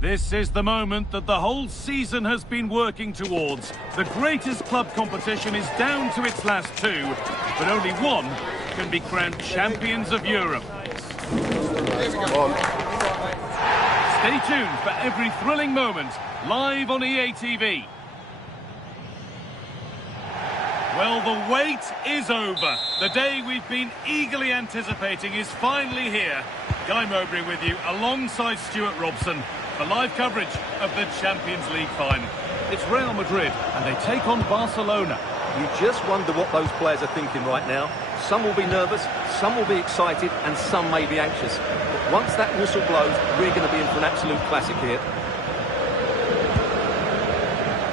This is the moment that the whole season has been working towards. The greatest club competition is down to its last two, but only one can be crowned champions of Europe. Stay tuned for every thrilling moment, live on EA TV. Well, the wait is over. The day we've been eagerly anticipating is finally here. Guy Mowbray with you, alongside Stuart Robson, for live coverage of the Champions League final. It's Real Madrid, and they take on Barcelona. You just wonder what those players are thinking right now. Some will be nervous, some will be excited, and some may be anxious. But once that whistle blows, we're going to be in for an absolute classic here.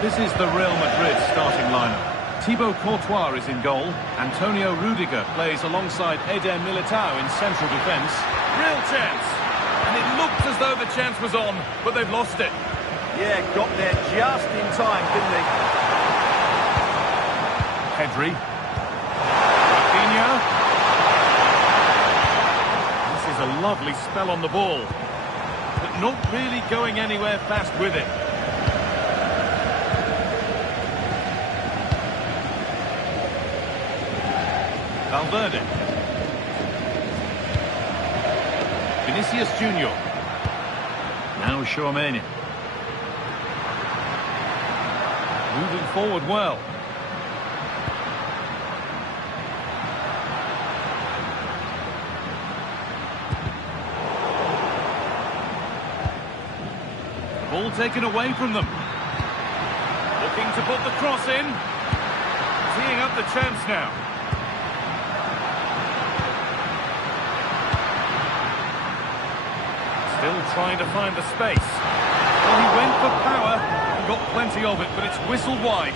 This is the Real Madrid starting lineup. Thibaut Courtois is in goal. Antonio Rudiger plays alongside Eder Militao in central defence. Real chance. And it looked as though the chance was on, but they've lost it. Yeah, got there just in time, didn't he? Pedri. Vitinha. This is a lovely spell on the ball, but not really going anywhere fast with it. Valverde. Vinicius Junior. Now Tchouameni. Moving forward well. Ball taken away from them. Looking to put the cross in. Teeing up the chance now. Still trying to find the space. Well, he went for power and got plenty of it, but it's whistled wide.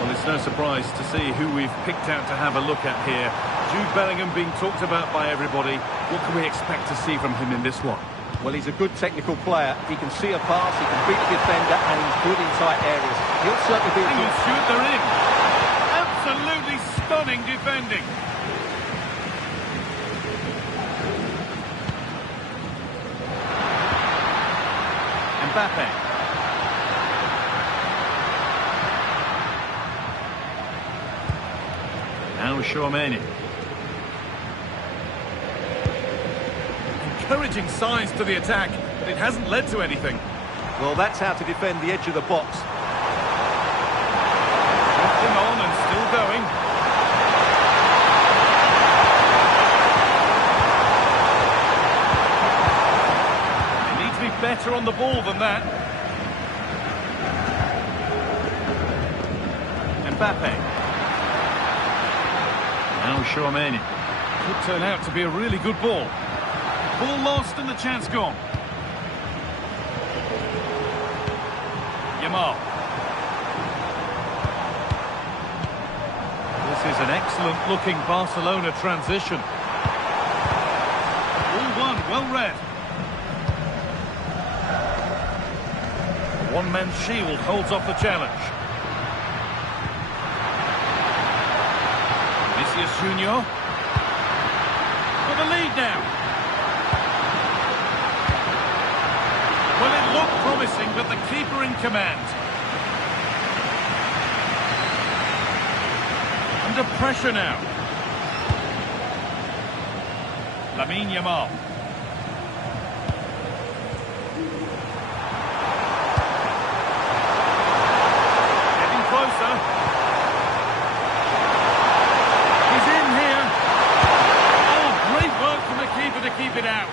Well, it's no surprise to see who we've picked out to have a look at here. Jude Bellingham being talked about by everybody. What can we expect to see from him in this one? Well, he's a good technical player. He can see a pass, he can beat the defender, and he's good in tight areas. He'll certainly be a good... Shoot, they're in. Absolutely stunning defending. Mbappe. Now Tchouameni. Encouraging signs to the attack, but it hasn't led to anything. Well, that's how to defend the edge of the box. Drifting on and still going. They need to be better on the ball than that. Mbappe. Now Tchouameni. Could turn out to be a really good ball. Ball lost and the chance gone. Yamal. This is an excellent looking Barcelona transition. All one, well read. One-man shield holds off the challenge. Vinicius Junior. For the lead now. Well, it looked promising, but the keeper in command. Under pressure now. Yamal. Getting closer. He's in here. Oh, great work from the keeper to keep it out.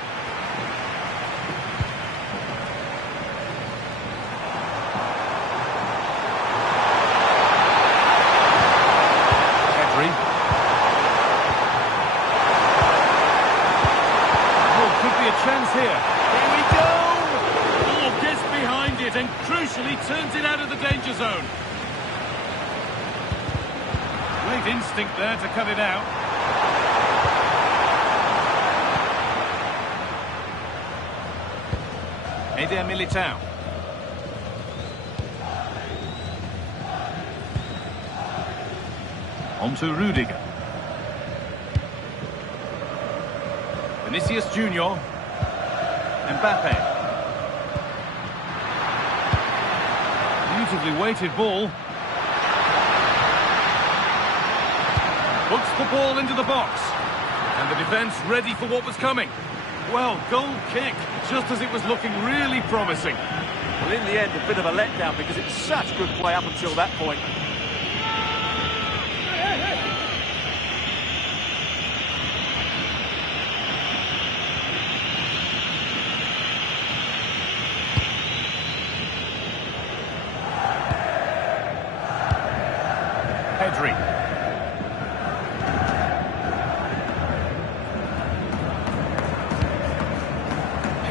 Chance here. Here we go! Oh, gets behind it and crucially turns it out of the danger zone. Great instinct there to cut it out. Eder Militao. On to Rodrygo. Vinicius Junior. Mbappe. Beautifully weighted ball. Puts the ball into the box. And the defence ready for what was coming. Well, goal kick, just as it was looking really promising. Well, in the end, a bit of a letdown because it was such good play up until that point.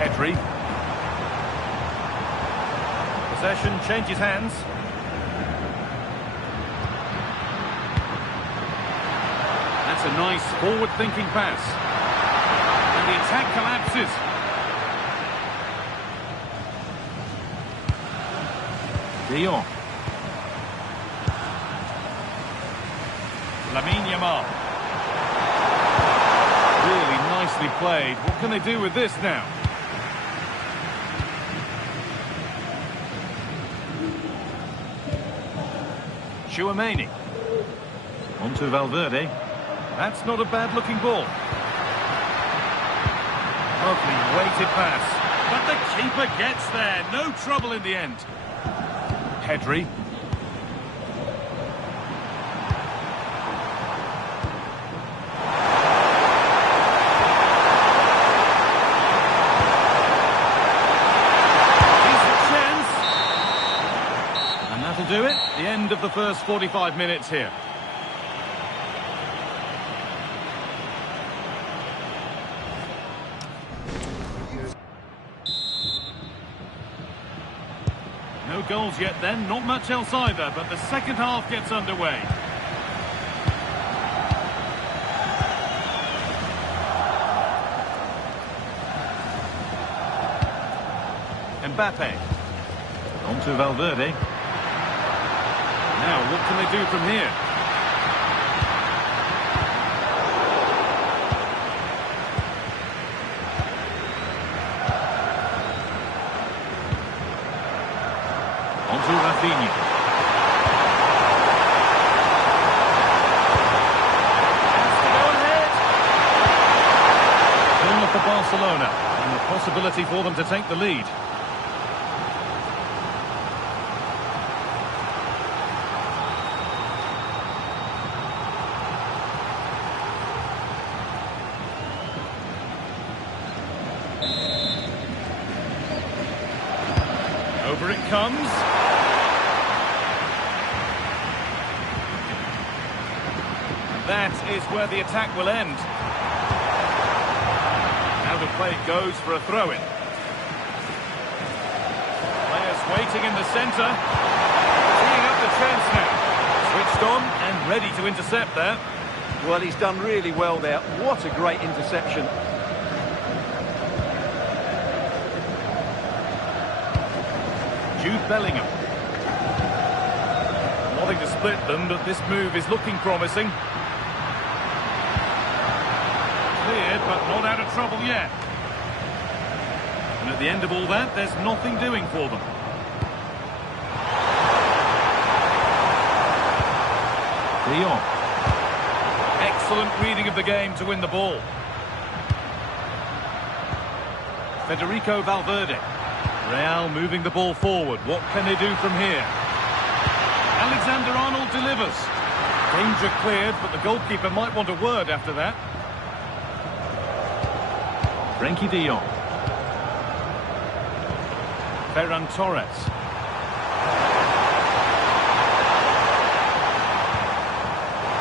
Pedri. Possession changes hands. That's a nice forward-thinking pass. And the attack collapses. De Jong. Lamine Yamal. Really nicely played. What can they do with this now? Tchouameni. On to Valverde. That's not a bad-looking ball. Lovely weighted pass. But the keeper gets there. No trouble in the end. Pedri. Do it. The end of the first 45 minutes here. No goals yet then, not much else either, but the second half gets underway. Mbappe. On to Valverde. Now, what can they do from here? On to Vitinha. Has to go ahead. Corner for Barcelona, and the possibility for them to take the lead. Over it comes. And that is where the attack will end. Now the play goes for a throw-in. Players waiting in the centre. Teeing up the chance now. Switched on and ready to intercept there. Well, he's done really well there. What a great interception. Bellingham. Nothing to split them, but this move is looking promising. Cleared, but not out of trouble yet. And at the end of all that, there's nothing doing for them. De Jong. Excellent reading of the game to win the ball. Federico Valverde. Real moving the ball forward. What can they do from here? Alexander-Arnold delivers. Danger cleared, but the goalkeeper might want a word after that. Frenkie de Jong. Ferran Torres.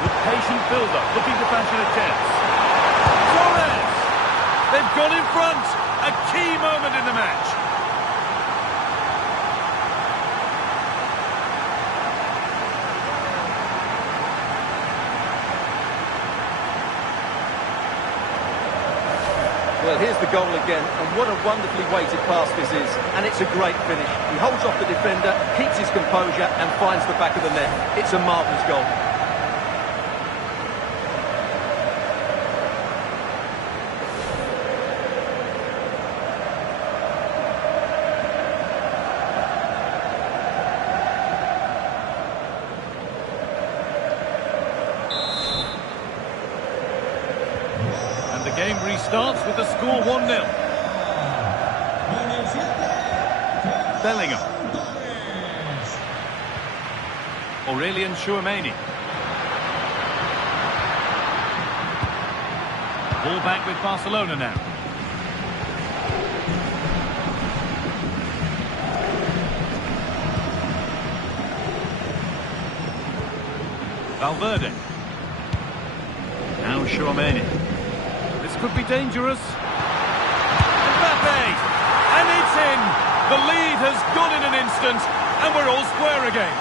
Good patient build-up, looking to fashion a chance. Torres! They've gone in front. A key moment in the match. Well, here's the goal again, and what a wonderfully weighted pass this is. And it's a great finish. He holds off the defender, keeps his composure, and finds the back of the net. It's a marvellous goal. The game restarts with the score 1-0. Bellingham. Tchouameni. Ball back with Barcelona now. Valverde. Now Tchouameni. This could be dangerous. Mbappe! And it's in! The lead has gone in an instant, and we're all square again.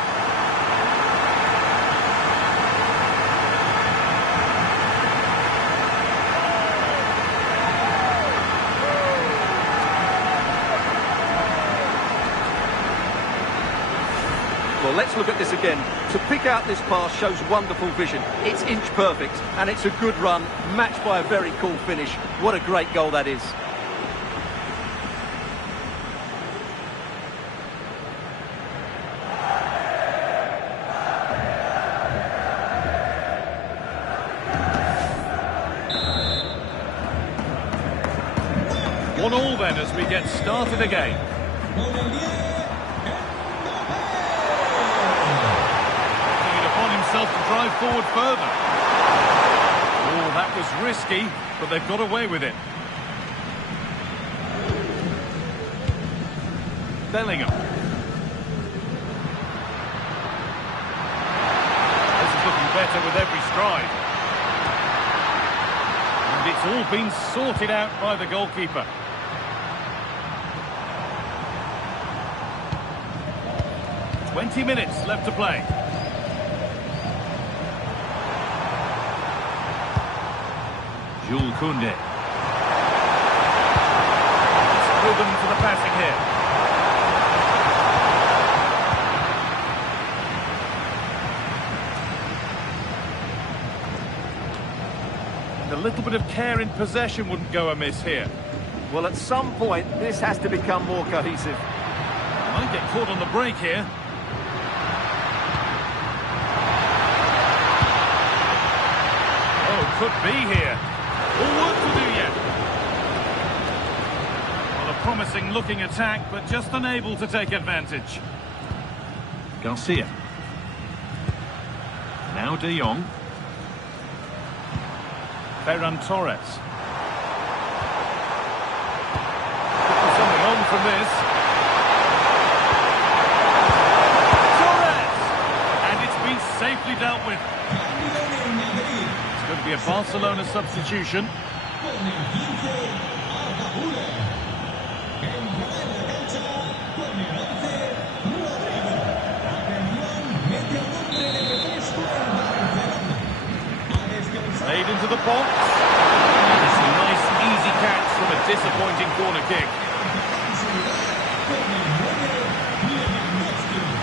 Well, let's look at this again. To pick out this pass shows wonderful vision. It's inch perfect, and it's a good run, matched by a very cool finish. What a great goal that is. One all then as we get started again. Himself to drive forward further. Oh, that was risky, but they've got away with it. Bellingham. This is looking better with every stride. And it's all been sorted out by the goalkeeper. "20 minutes left to play. Jules Koundé. It's rhythm to the passing here. And a little bit of care in possession wouldn't go amiss here. Well, at some point, this has to become more cohesive. Might get caught on the break here. Oh, could be here. All work to do yet. Well, a promising looking attack, but just unable to take advantage. Garcia. Now De Jong. Ferran Torres. Put something on from this. Torres! And it's been safely dealt with. It's going to be a Barcelona substitution. Played into the box. It's a nice, easy catch from a disappointing corner kick.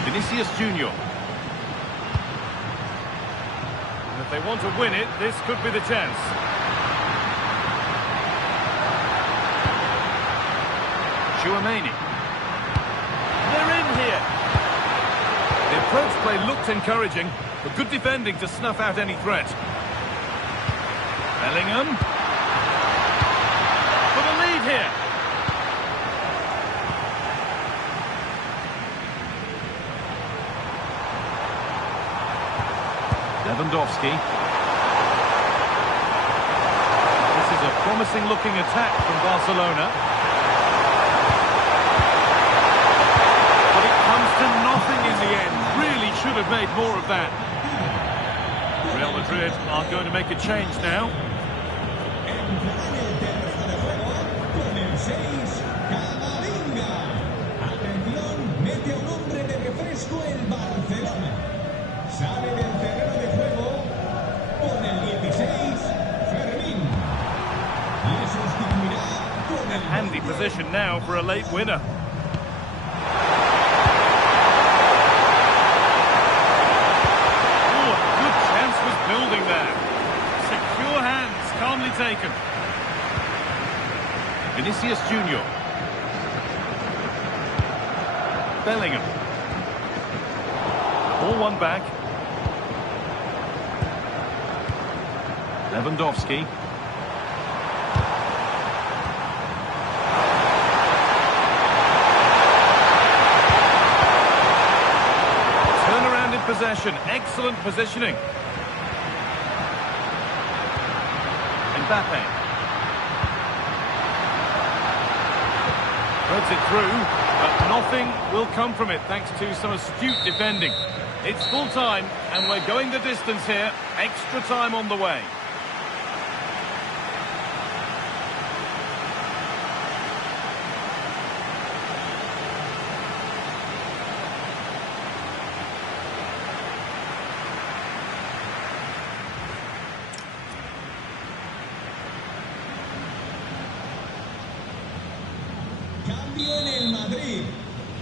Vinicius Junior. And if they want to win it, this could be the chance. Tchouameni. They're in here. The approach play looked encouraging, but good defending to snuff out any threat. Bellingham. For the lead here. Lewandowski. This is a promising looking attack from Barcelona. But it comes to nothing in the end. Really should have made more of that. Real Madrid are going to make a change now. Atención, mete a un hombre de refresco el Barcelona. Sale del terreno de juego con el 16, Fermín. Le sustituirá handy position now for a late winner. Oh, a good chance was building there. Secure hands, calmly taken. Vinicius Junior. Bellingham. Ball one back. Lewandowski. Turnaround in possession. Excellent positioning. Mbappe. Threads it through, but nothing will come from it thanks to some astute defending. It's full time, and we're going the distance here. Extra time on the way. Cambio en el Madrid.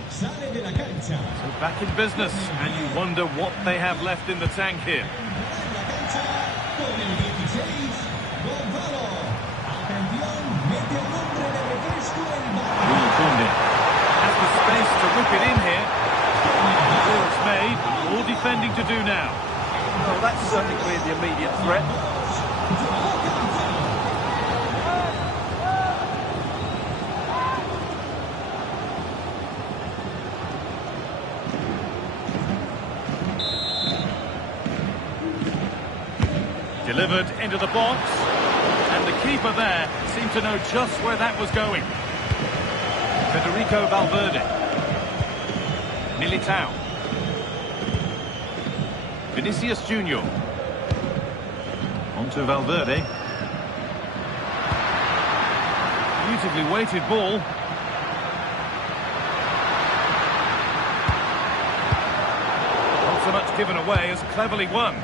Sale de la cancha. So back in business, and you wonder what they have left in the tank here. En la cancha con el 16. Gonzalo. Atención, mete un hombre de refresco el balón. Has the space to whip it in here. Ball it's made, all defending to do now. Well, that's certainly cleared the immediate threat. Delivered into the box, and the keeper there seemed to know just where that was going. Federico Valverde. Militao. Vinicius Junior. Onto Valverde. Beautifully weighted ball. Not so much given away as cleverly won.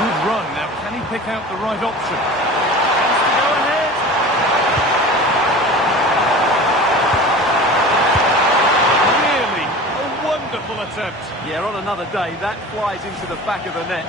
Good run. Now, can he pick out the right option? Chance to go ahead. Really, a wonderful attempt. Yeah, on another day, that flies into the back of the net.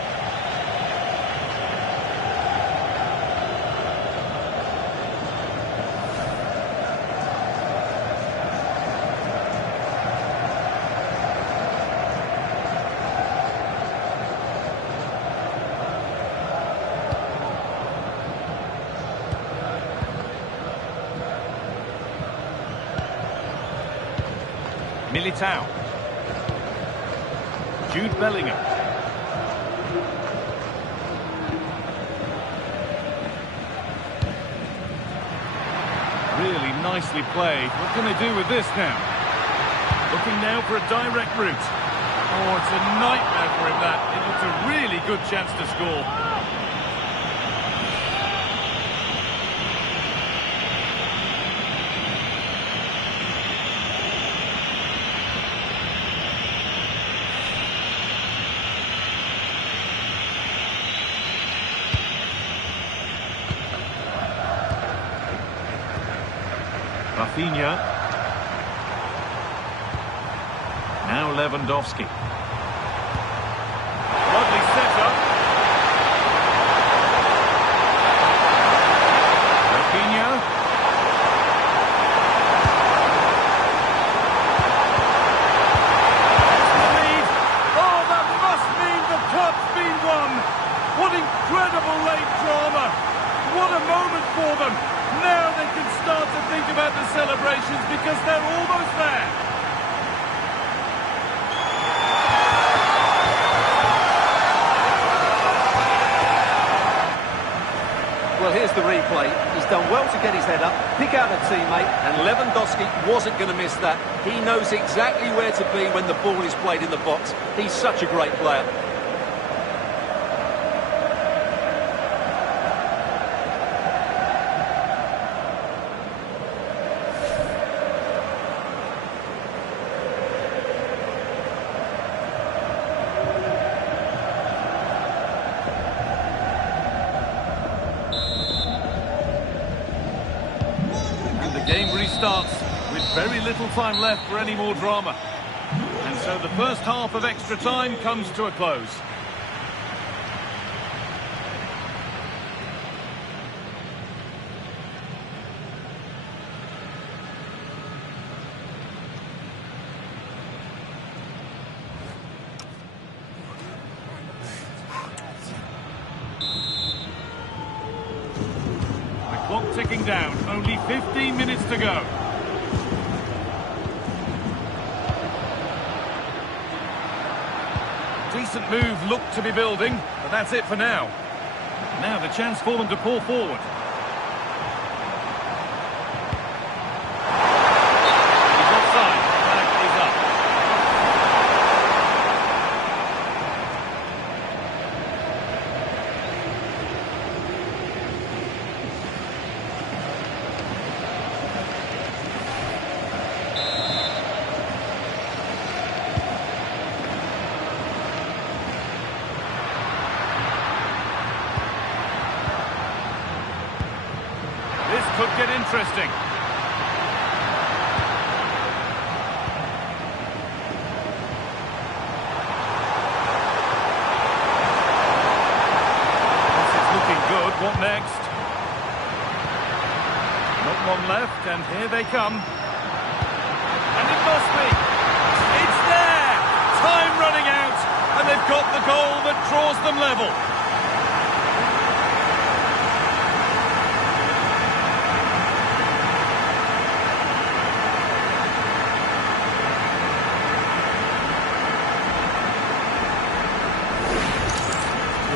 Militao. Jude Bellingham. Really nicely played. What can they do with this now? Looking now for a direct route. Oh, it's a nightmare for him, that. It looks a really good chance to score. Vitinha. Now Lewandowski. Lovely setup. Vitinha. That's the lead. Oh, that must mean the cup's been won. What incredible late drama. What a moment for them. Now they can start to think about the celebrations because they're almost there. Well, here's the replay. He's done well to get his head up, pick out a teammate, and Lewandowski wasn't going to miss that. He knows exactly where to be when the ball is played in the box. He's such a great player. The game restarts with very little time left for any more drama. And so the first half of extra time comes to a close. Clock ticking down, only 15 minutes to go. Decent move looked to be building, but that's it for now. Now the chance for them to pull forward. He's offside, flag is up. Could get interesting. This is looking good. What next? Not long left, and here they come. And it must be. It's there! Time running out, and they've got the goal that draws them level.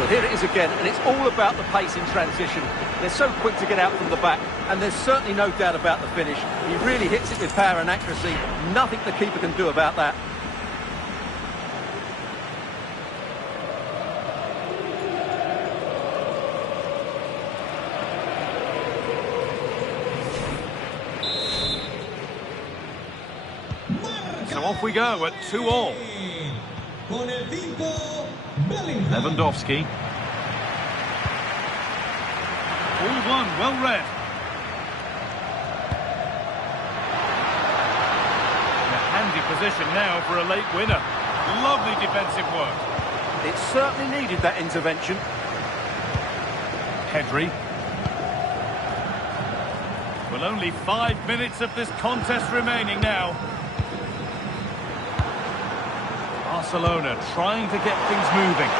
Here it is again, and it's all about the pace in transition. They're so quick to get out from the back, and there's certainly no doubt about the finish. He really hits it with power and accuracy. Nothing the keeper can do about that. So off we go at 2-2. Lewandowski. All one, well read. In a handy position now for a late winner. Lovely defensive work. It certainly needed that intervention. Pedri. Well, only 5 minutes of this contest remaining now. Barcelona trying to get things moving.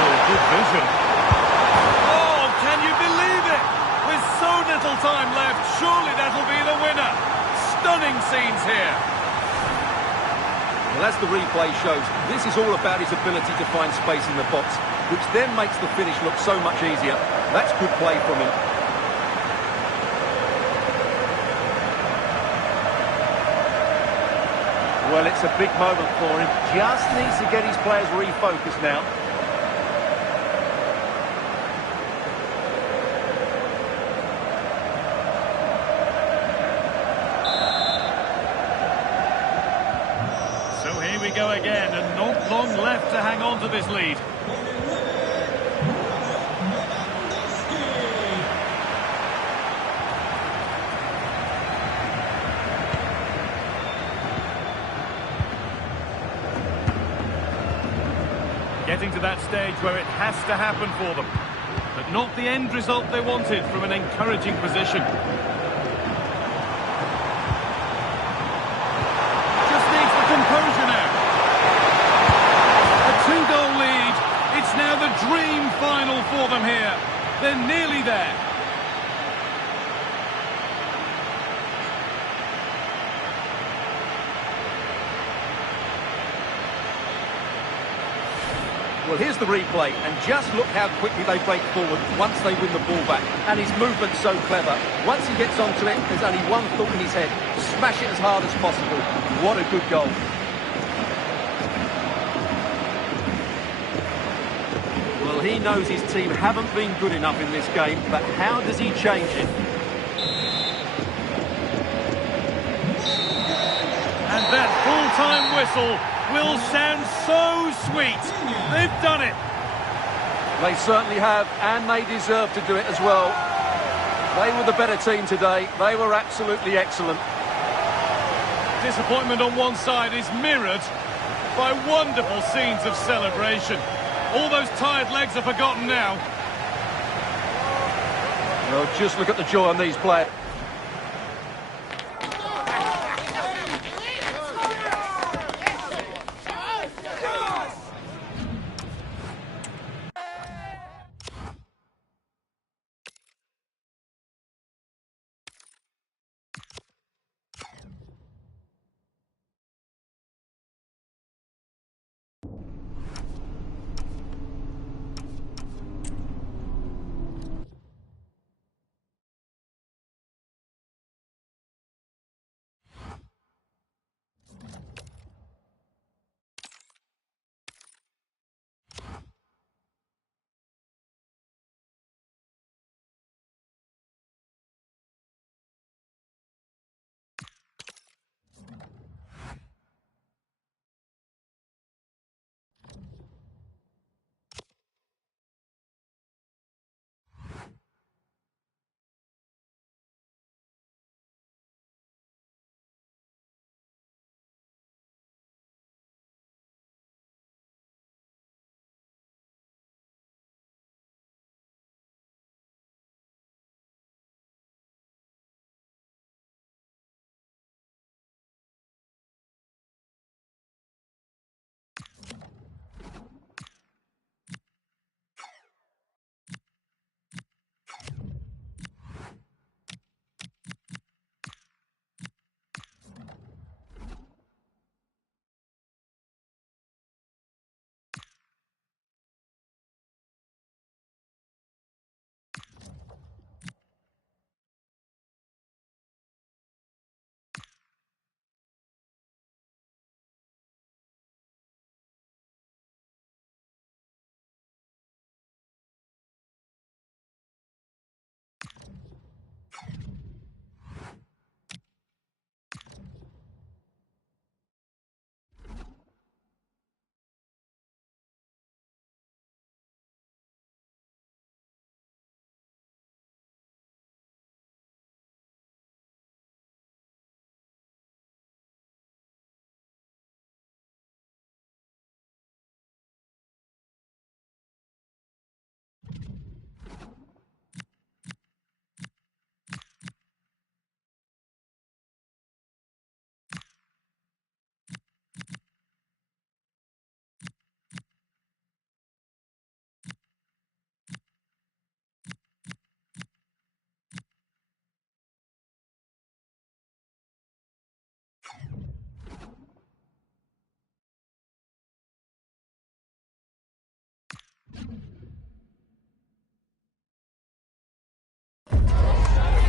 Oh, good vision. Oh, can you believe it? With so little time left, surely that'll be the winner. Stunning scenes here. Well, as the replay shows, this is all about his ability to find space in the box, which then makes the finish look so much easier. That's good play from him. Well, it's a big moment for him. Just needs to get his players refocused now. So here we go again, and not long left to hang on to this lead. Getting to that stage where it has to happen for them. But not the end result they wanted from an encouraging position. Just needs the composure now. A 2-goal lead. It's now the dream final for them here. They're nearly there. Well, here's the replay, and just look how quickly they break forward once they win the ball back. And his movement's so clever. Once he gets onto it, there's only one thought in his head. Smash it as hard as possible. What a good goal. Well, he knows his team haven't been good enough in this game, but how does he change it? And that full-time whistle will sound so sweet. They've done it. They certainly have, and they deserve to do it as well. They were the better team today. They were absolutely excellent. Disappointment on one side is mirrored by wonderful scenes of celebration. All those tired legs are forgotten now. Well, just look at the joy on these players.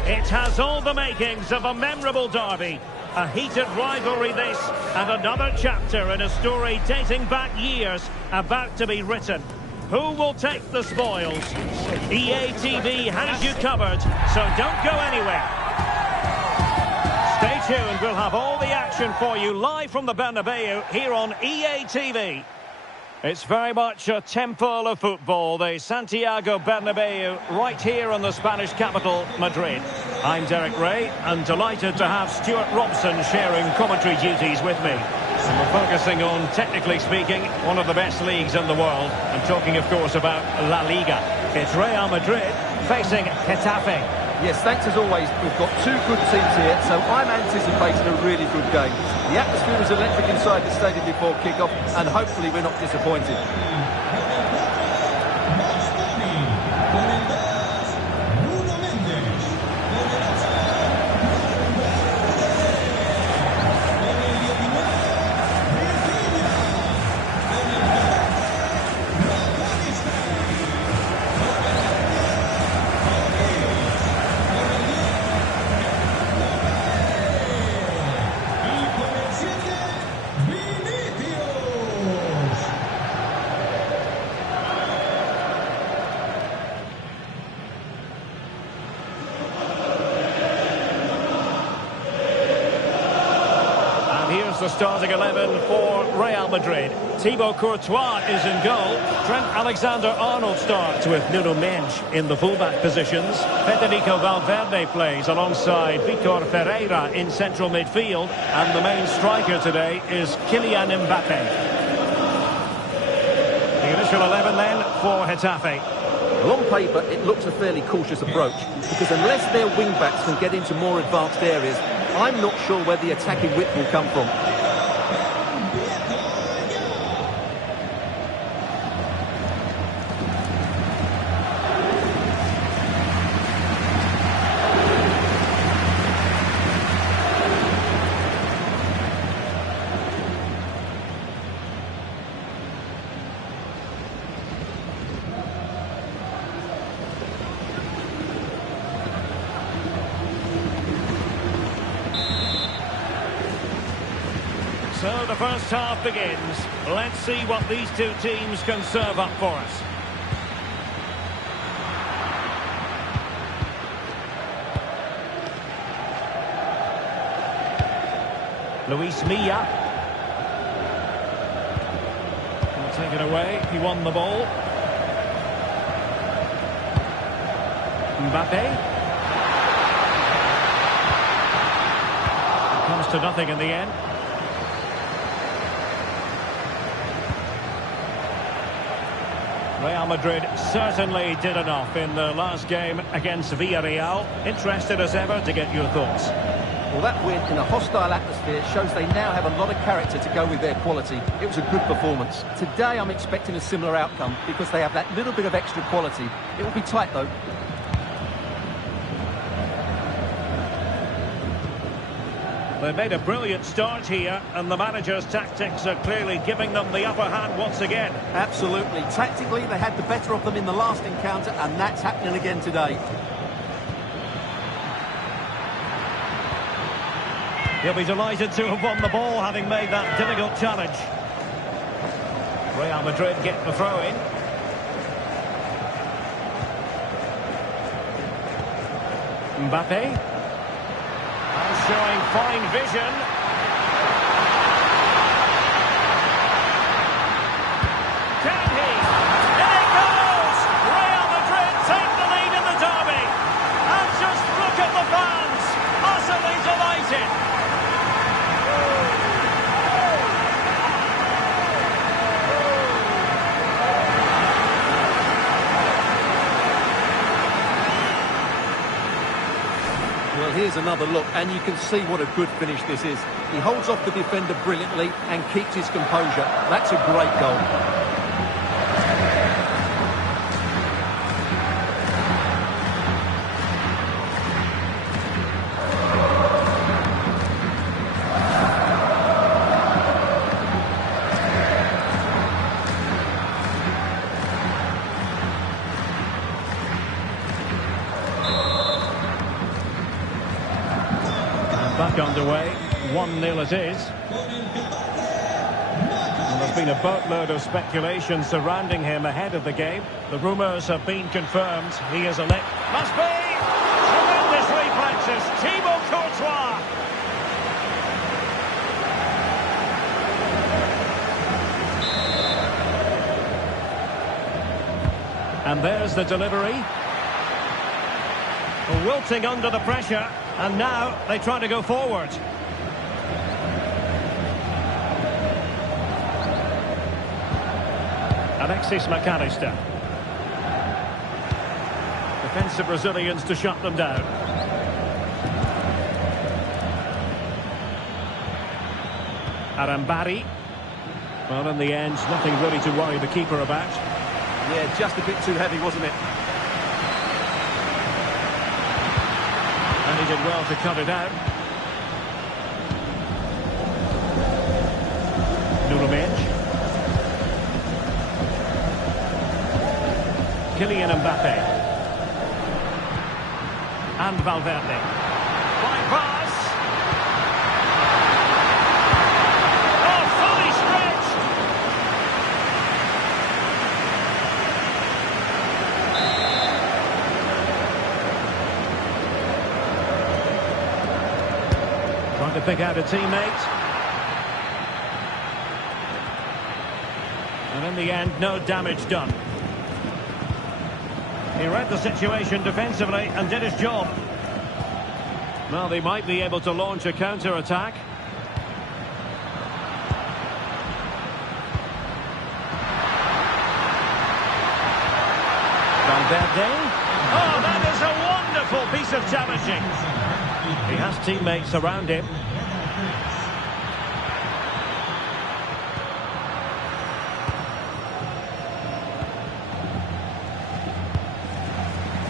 It has all the makings of a memorable derby. A heated rivalry this, and another chapter in a story dating back years about to be written. Who will take the spoils? EA TV has you covered, so don't go anywhere. Stay tuned, we'll have all the action for you live from the Bernabeu here on EA TV. It's very much a temple of football, the Santiago Bernabeu, right here in the Spanish capital, Madrid. I'm Derek Ray, and delighted to have Stuart Robson sharing commentary duties with me. And we're focusing on, technically speaking, one of the best leagues in the world. I'm talking, of course, about La Liga. It's Real Madrid facing Getafe. Yes, thanks as always. We've got two good teams here, so I'm anticipating a really good game. The atmosphere is electric inside the stadium before kick-off, and hopefully we're not disappointed. Bastoni, con el 2, Nuno Mendes, con el 8, con el 19, Vitinha, con el 14, Rodrygo, con el 20, Olise, con el 10, y con el 7, Vinicius. the starting 11 for Real Madrid. Thibaut Courtois is in goal. Trent Alexander-Arnold starts with Nuno Mendes in the fullback positions. Federico Valverde plays alongside Vitor Ferreira in central midfield. And the main striker today is Kylian Mbappe. The initial 11 then for Getafe. Well, on paper, it looks a fairly cautious approach, because unless their wing-backs can get into more advanced areas, I'm not sure where the attacking width will come from. So the first half begins. Let's see what these two teams can serve up for us. Luis Milla. Will take it away. He won the ball. Mbappe. It comes to nothing in the end. Real Madrid certainly did enough in the last game against Villarreal. Interested as ever to get your thoughts. Well, that win in a hostile atmosphere shows they now have a lot of character to go with their quality. It was a good performance. Today I'm expecting a similar outcome because they have that little bit of extra quality. It will be tight though. They made a brilliant start here, and the manager's tactics are clearly giving them the upper hand once again. Absolutely. Tactically, they had the better of them in the last encounter, and that's happening again today. He'll be delighted to have won the ball, having made that difficult challenge. Real Madrid get the throw-in. Mbappe. Showing fine vision. Can he? In it goes! Real Madrid take the lead in the derby. And just look at the fans. Utterly delighted. Well, here's another look, and you can see what a good finish this is. He holds off the defender brilliantly and keeps his composure. That's a great goal. Back underway, 1-0 it is. Well, there's been a boatload of speculation surrounding him ahead of the game. The rumours have been confirmed. He is a lick. Must be! Tremendous reflexes. Thibaut Courtois. And there's the delivery. Wilting under the pressure. And now they try to go forward. Alexis McAllister. Defensive Brazilians to shut them down. Arambari. Well, in the end, nothing really to worry the keeper about. Yeah, just a bit too heavy, wasn't it? And he did well to cut it out. Nuno Mendes. Kylian Mbappe. And Valverde. Fine pass. Oh, fully stretched. Trying to pick out a teammate. And in the end, no damage done. He read the situation defensively and did his job. Well, they might be able to launch a counter-attack. Valverde. Oh, that is a wonderful piece of challenging. He has teammates around him.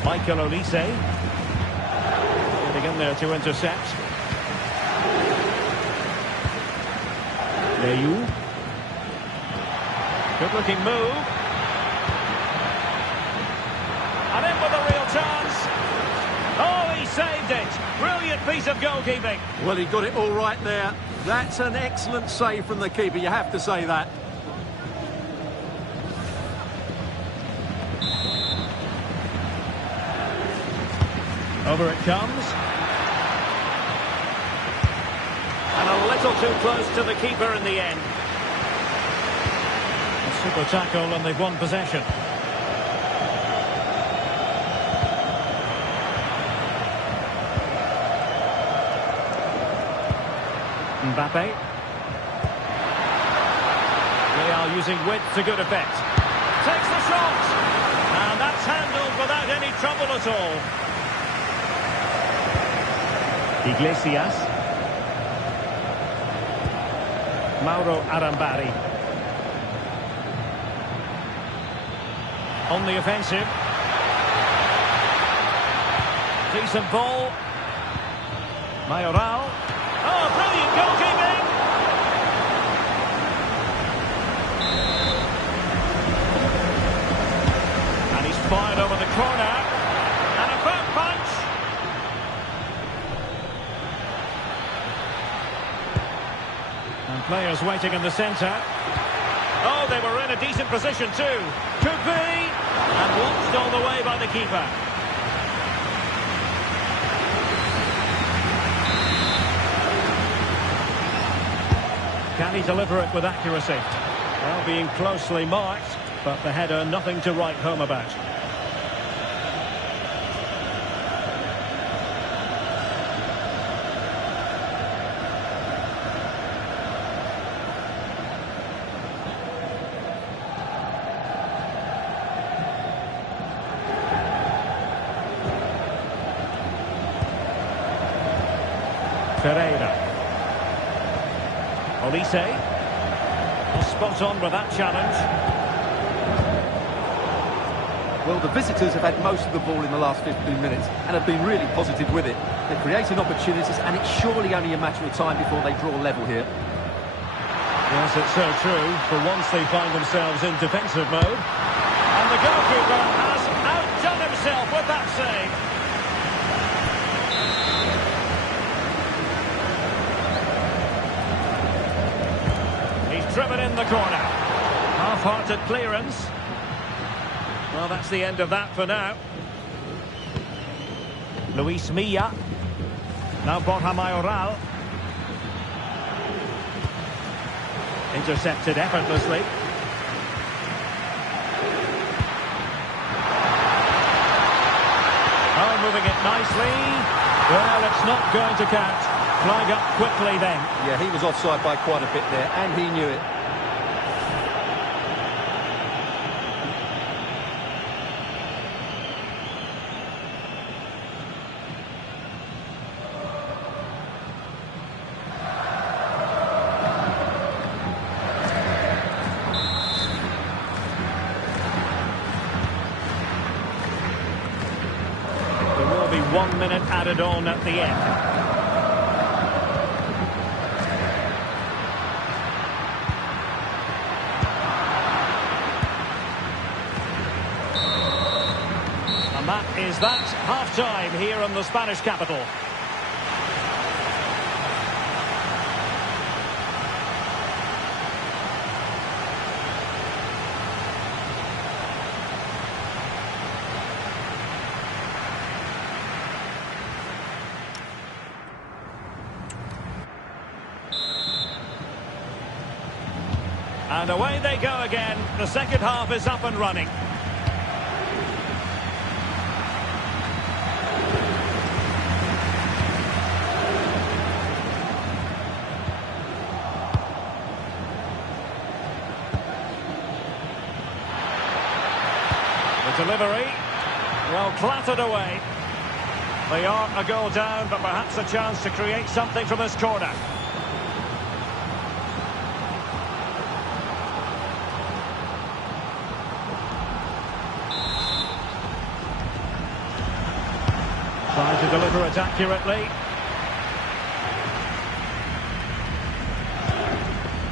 Michael Olise. Getting in there to intercept. Leyu. Good looking move. And in with a real chance. Oh, he saved it. Brilliant piece of goalkeeping. Well, he got it all right there. That's an excellent save from the keeper, you have to say that. Over it comes. And a little too close to the keeper in the end. A super tackle and they've won possession. Mbappe. Real using width to good effect. Takes the shot. And that's handled without any trouble at all. Iglesias. Mauro Arambari. On the offensive. Decent ball. Mayoral. Oh, brilliant goalkeeping! And he's fired over the corner. And a back punch. And players waiting in the centre. Oh, they were in a decent position too. Could be. And watched all the way by the keeper. Can he deliver it with accuracy? Well, being closely marked, but the header nothing to write home about. Ferreira. Olise. Spot on with that challenge. Well, the visitors have had most of the ball in the last 15 minutes and have been really positive with it. They're creating opportunities and it's surely only a matter of time before they draw level here. Yes, it's so true. For once they find themselves in defensive mode. And the goalkeeper has outdone himself with that save. Driven in the corner. Half-hearted clearance. Well, that's the end of that for now. Luis Milla. Now Borja Mayoral. Intercepted effortlessly. Oh, moving it nicely. Well, it's not going to count. Flying up quickly then. Yeah, he was offside by quite a bit there, and he knew it. There will be 1 minute added on at the end. And that is that half-time here in the Spanish capital. And away they go again. The second half is up and running. The delivery, well, clattered away. They are a goal down, but perhaps a chance to create something from this corner. Trying to deliver it accurately.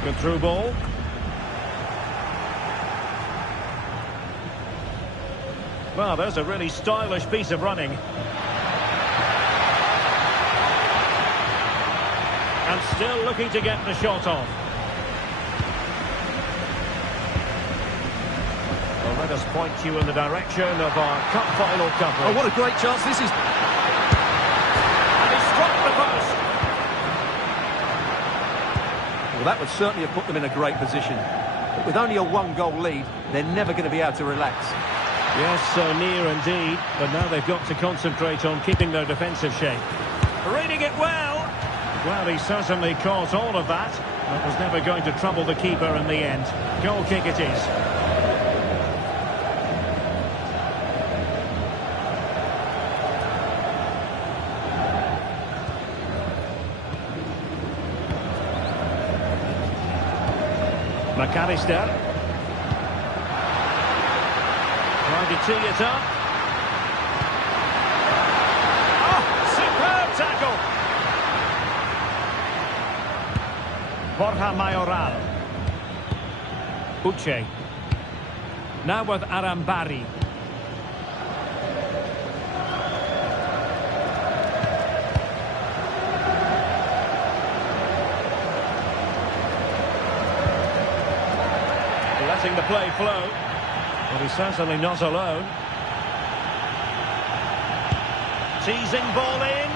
Good through ball. Well, there's a really stylish piece of running. And still looking to get the shot off. Well, let us point you in the direction of our cup final coverage. Oh, what a great chance this is. And he struck the post. Well, that would certainly have put them in a great position. But with only a one-goal lead, they're never going to be able to relax. Yes, so near indeed, but now they've got to concentrate on keeping their defensive shape. Reading it well. Well, he certainly caught all of that, but was never going to trouble the keeper in the end. Goal kick it is. McAllister. Trying to tee it up. Oh, superb tackle. Borja Mayoral. Uche. Now with Arambari. Letting the play flow. But he's certainly not alone. Teasing ball in.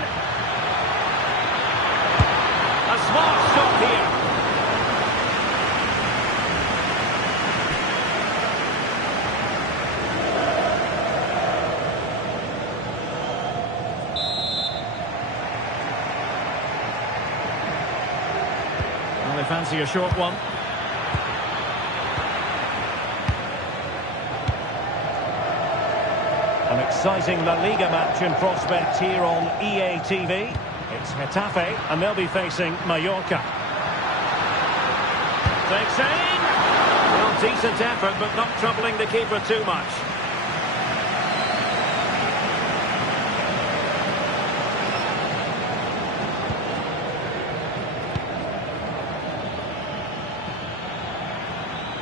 A smart stop here. Well, they fancy a short one. An exciting La Liga match in prospect here on EA TV. It's Getafe, and they'll be facing Mallorca. Takes aim. Well, decent effort, but not troubling the keeper too much.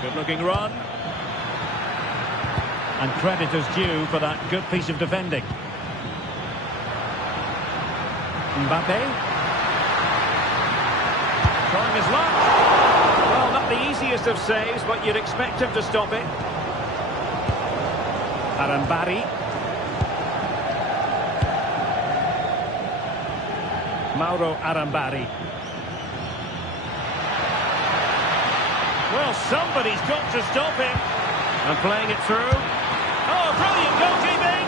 Good-looking run. And credit is due for that good piece of defending. Mbappe. Trying his luck. Well, not the easiest of saves, but you'd expect him to stop it. Arambari. Mauro Arambari. Well, somebody's got to stop him. And playing it through. Oh, brilliant goalkeeping!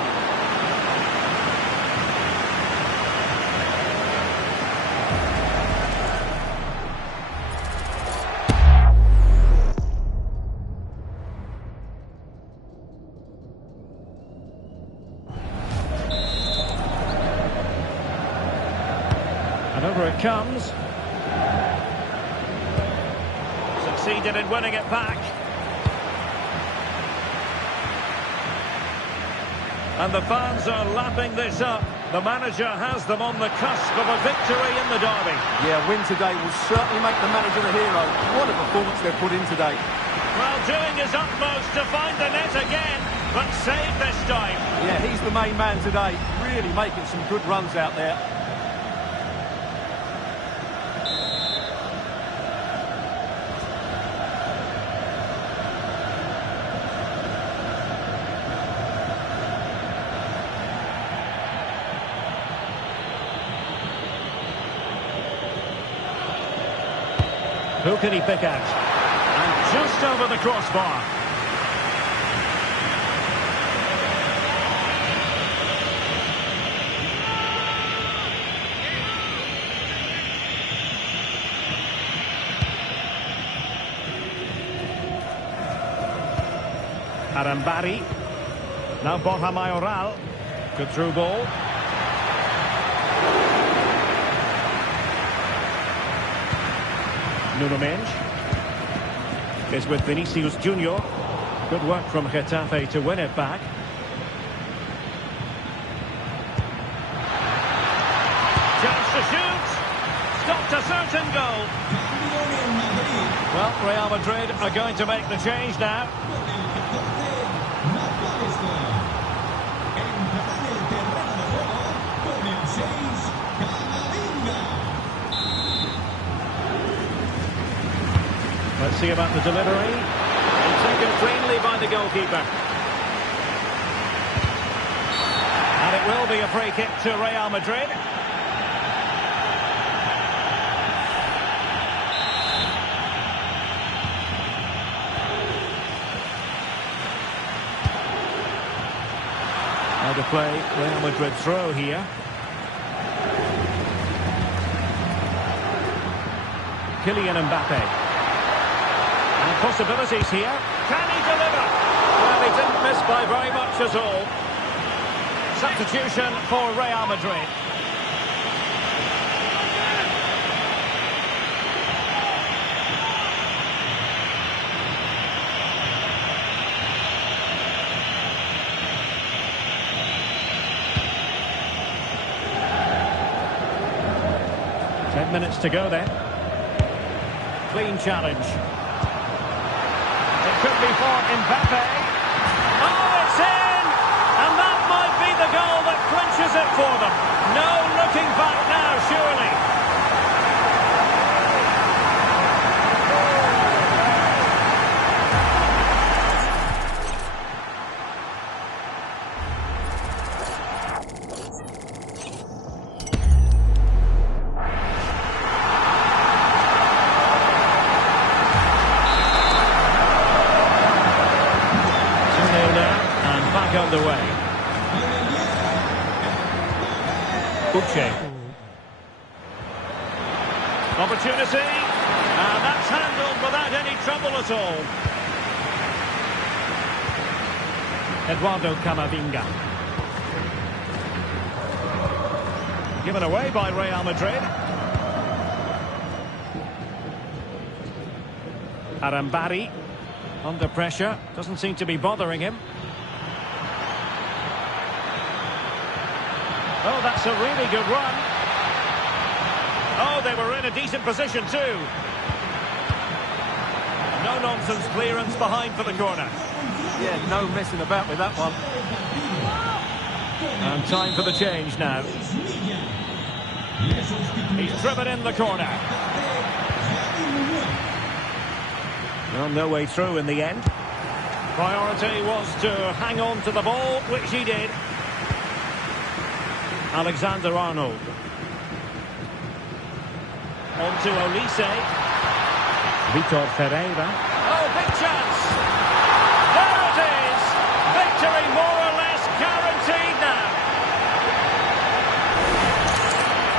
And over it comes. Succeeded in winning it back. And the fans are lapping this up. The manager has them on the cusp of a victory in the derby. Yeah, win today will certainly make the manager the hero. What a performance they've put in today. Well, doing his utmost to find the net again, but saved this time. Yeah, he's the main man today. Really making some good runs out there. Who can he pick out? And Just over the crossbar. Arambari. Now Borja Mayoral. Good through ball. Nuno Mendes is with Vinicius Junior. Good work from Getafe to win it back. Chance to shoot. Stopped a certain goal. Well, Real Madrid are going to make the change now. Let's see about the delivery. And taken cleanly by the goalkeeper. And it will be a free kick to Real Madrid. Now to play Real Madrid throw here. Kylian Mbappe. And possibilities here. Can he deliver? Well, he didn't miss by very much at all. Substitution for Real Madrid. Minutes to go then. Clean challenge. It could be for Mbappe. Oh, it's in! And that might be the goal that clinches it for them. No looking back now, surely. Underway. Uche. Opportunity. And that's handled without any trouble at all. Eduardo Camavinga. Given away by Real Madrid. Arambari. Under pressure. Doesn't seem to be bothering him. Oh, that's a really good run. Oh, they were in a decent position too. No-nonsense clearance behind for the corner. Yeah, no messing about with that one. And time for the change now. He's driven in the corner. Well, no way through in the end. Priority was to hang on to the ball, which he did. Alexander-Arnold. On to Olise. Vitor Ferreira. Oh, big chance! There it is! Victory more or less guaranteed now.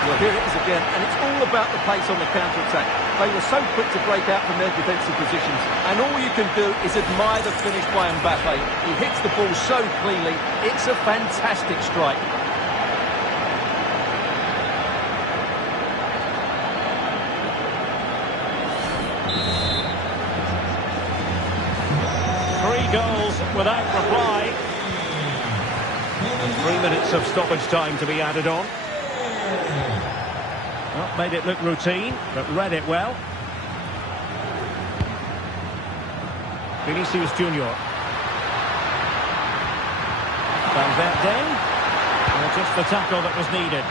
Well, here it is again, and it's all about the pace on the counter-attack. They were so quick to break out from their defensive positions, and all you can do is admire the finish by Mbappe. He hits the ball so cleanly, it's a fantastic strike. Goals without reply. And 3 minutes of stoppage time to be added on. Well, made it look routine, but read it well. Vinicius Junior. Valverde. Well, just the tackle that was needed.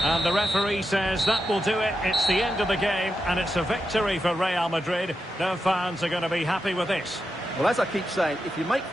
And the referee says that will do it. It's the end of the game, and it's a victory for Real Madrid. Their fans are going to be happy with this. Well, as I keep saying, if you make...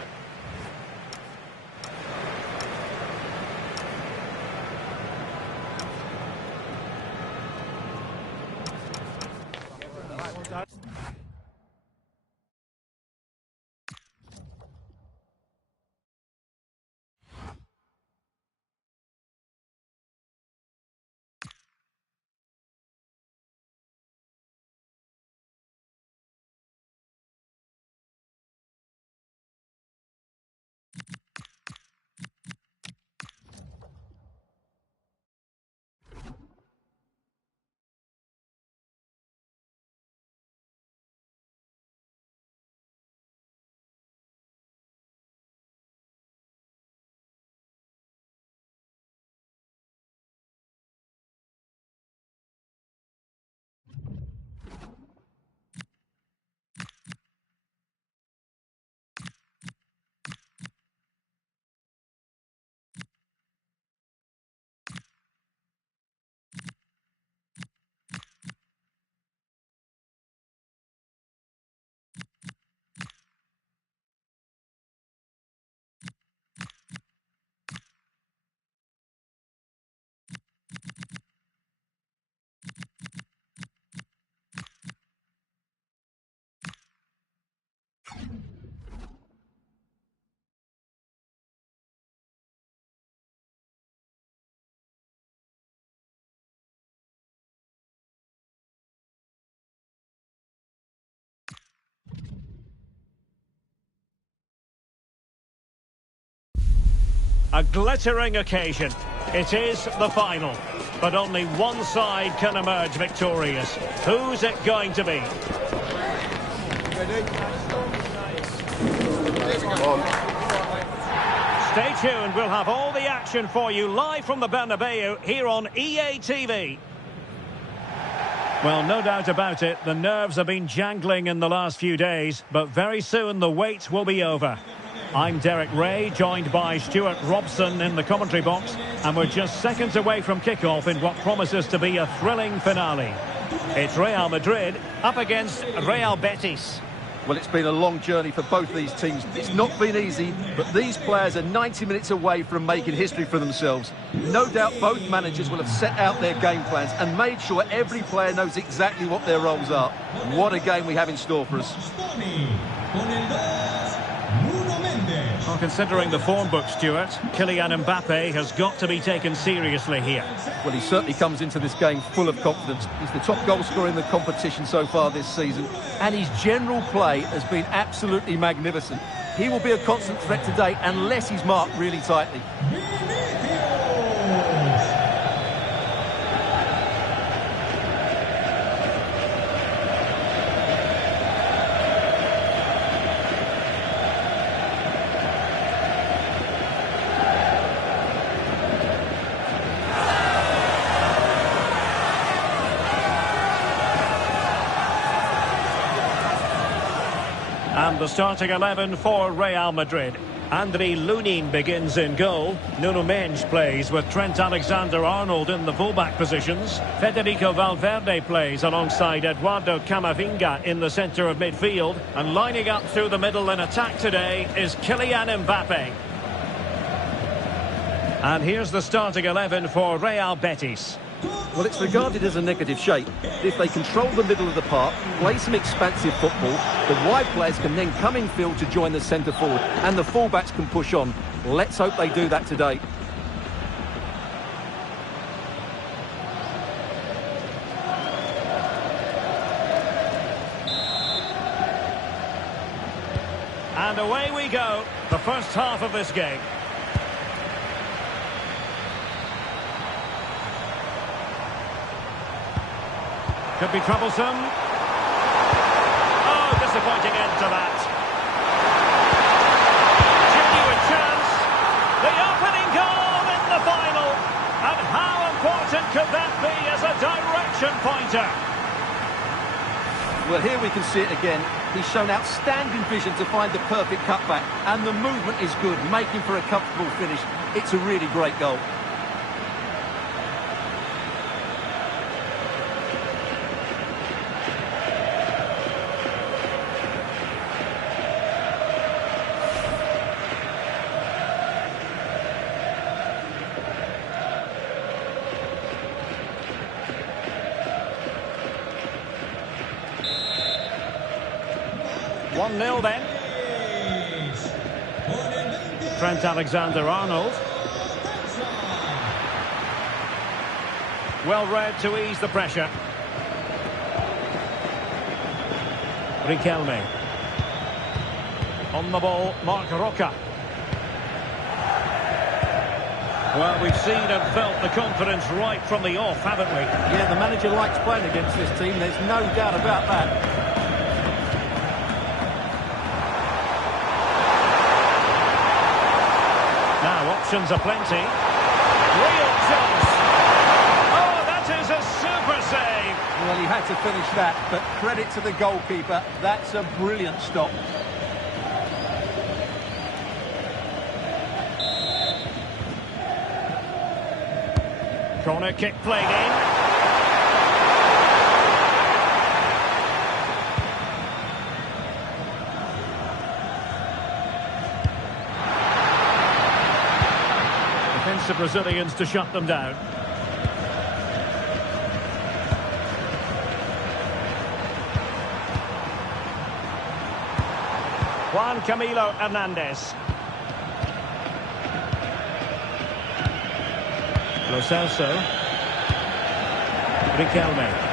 A glittering occasion. It is the final. But only one side can emerge victorious. Who's it going to be? Stay tuned. We'll have all the action for you live from the Bernabeu here on EA TV. Well, no doubt about it, the nerves have been jangling in the last few days, but very soon the wait will be over. I'm Derek Ray, joined by Stuart Robson in the commentary box, and we're just seconds away from kickoff in what promises to be a thrilling finale. It's Real Madrid up against Real Betis. Well, it's been a long journey for both these teams. It's not been easy, but these players are 90 minutes away from making history for themselves. No doubt both managers will have set out their game plans and made sure every player knows exactly what their roles are. What a game we have in store for us. Well, considering the form book, Stuart, Kylian Mbappe has got to be taken seriously here. Well, he certainly comes into this game full of confidence. He's the top goal scorer in the competition so far this season, and his general play has been absolutely magnificent. He will be a constant threat today unless he's marked really tightly. And the starting 11 for Real Madrid. Lunin begins in goal. Nuno Mendes plays with Trent Alexander-Arnold in the fullback positions. Federico Valverde plays alongside Eduardo Camavinga in the centre of midfield. And lining up through the middle in attack today is Kylian Mbappe. And here's the starting 11 for Real Betis. Well, it's regarded as a negative shape. If they control the middle of the park, play some expansive football, the wide players can then come in field to join the centre forward, and the fullbacks can push on. Let's hope they do that today. And away we go, the first half of this game. Could be troublesome. Oh, disappointing end to that. Genuine chance. The opening goal in the final. And how important could that be as a direction pointer? Well, here we can see it again. He's shown outstanding vision to find the perfect cutback. And the movement is good, making for a comfortable finish. It's a really great goal. Nil then. Trent Alexander-Arnold. Well read to ease the pressure. Riquelme. On the ball, Marc Roca. Well, we've seen and felt the confidence right from the off, haven't we? Yeah, the manager likes playing against this team, there's no doubt about that. Now, options are plenty. Real chance. Oh, that is a super save. Well, he had to finish that, but credit to the goalkeeper. That's a brilliant stop. Corner kick played in. The Brazilians to shut them down. Juan Camilo Hernandez. Lo Celso. Riquelme.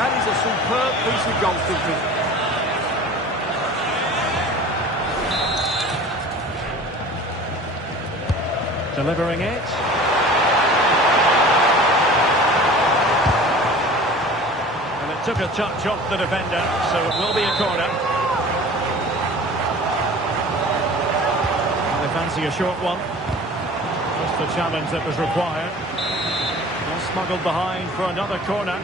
That is a superb piece of goalkeeping. Delivering it. And it took a touch off the defender, so it will be a corner. They fancy a short one. Just the challenge that was required. Well, smuggled behind for another corner.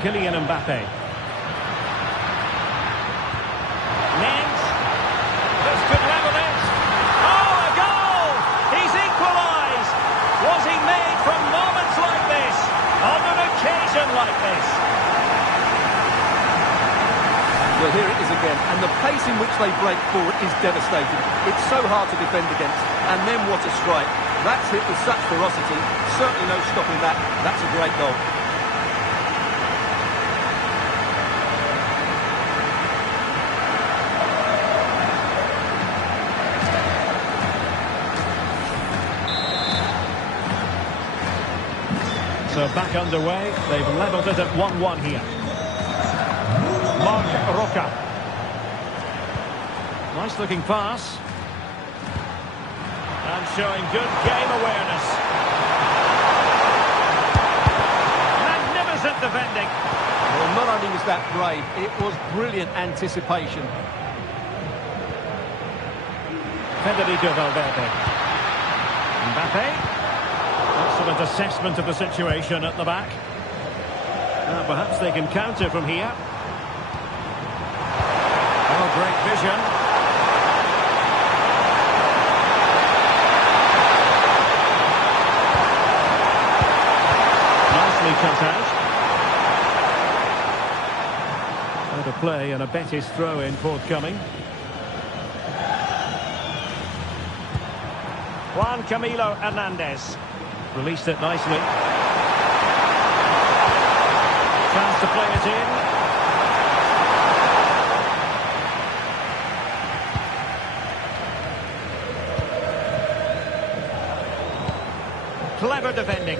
Kylian Mbappe. Mendes. This could level it. Oh, a goal! He's equalised. Was he made from moments like this? On an occasion like this? Well, here it is again. And the pace in which they break forward is devastating. It's so hard to defend against. And then what a strike. That's hit with such ferocity. Certainly no stopping that. That's a great goal. So back underway, they've levelled it at 1-1 here. Marc Roca. Nice looking pass. And showing good game awareness. Magnificent defending. Well, not only was that brave, it was brilliant anticipation. Federico Valverde. Mbappe. Excellent assessment of the situation at the back. Perhaps they can counter from here. Oh, great vision. Nicely cut out. Out of play and a Betis throw-in forthcoming. Juan Camilo Hernandez. Released it nicely. Chance to play it in. Clever defending.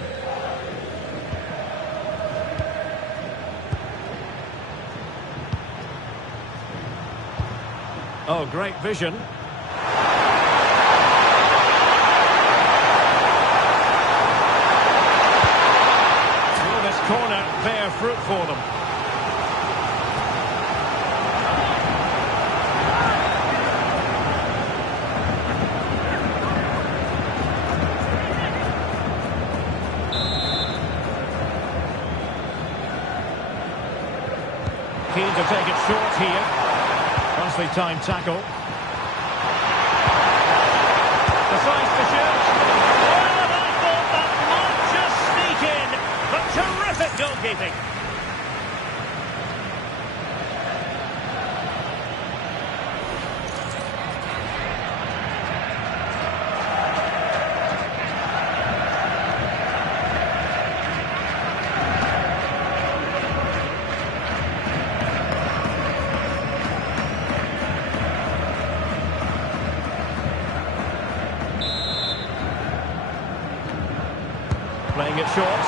Oh, great vision. Corner bear fruit for them. Keen to take it short here. Nicely timed tackle. Decides to shoot. Well, I thought that might just sneak in. But terrific goalkeeping. Playing it short.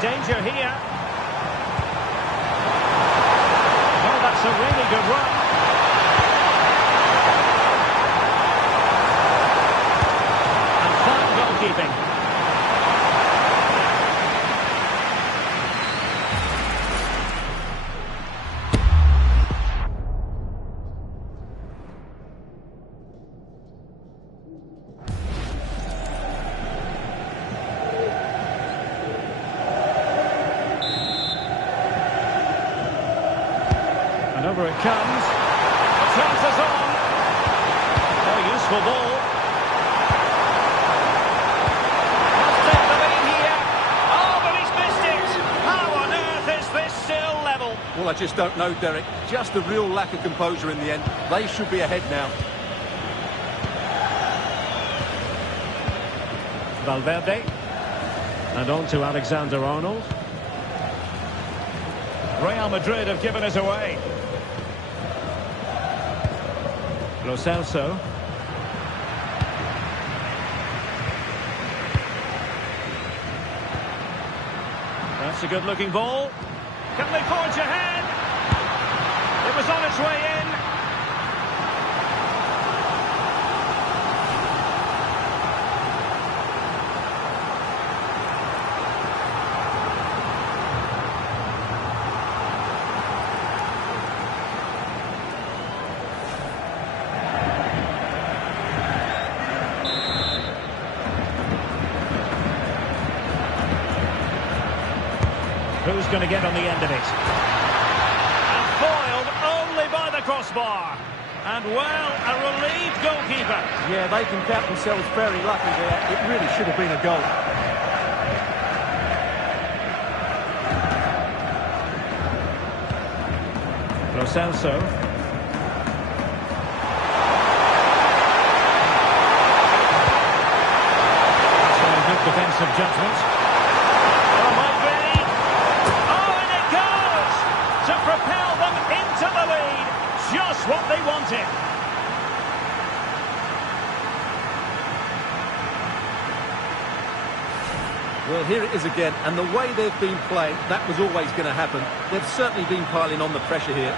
Danger here. Oh, that's a really good run. And fine goalkeeping. Over it comes. The chance is on. Oh, useful ball. Must take the lead here. Oh, but he's missed it. How on earth is this still level? Well, I just don't know, Derek. Just a real lack of composure in the end. They should be ahead now. Valverde. And on to Alexander-Arnold. Real Madrid have given it away. Lo Celso. That's a good-looking ball. Can they forge ahead? It was on its way in. Who's going to get on the end of it? And foiled only by the crossbar. And, well, a relieved goalkeeper. Yeah, they can count themselves very lucky there. It really should have been a goal. Lo Celso. Showing good defensive judgment. Oh, might be. Oh, and it goes! To propel them into the lead. Just what they wanted. Well, here it is again, and the way they've been playing, that was always going to happen. They've certainly been piling on the pressure here.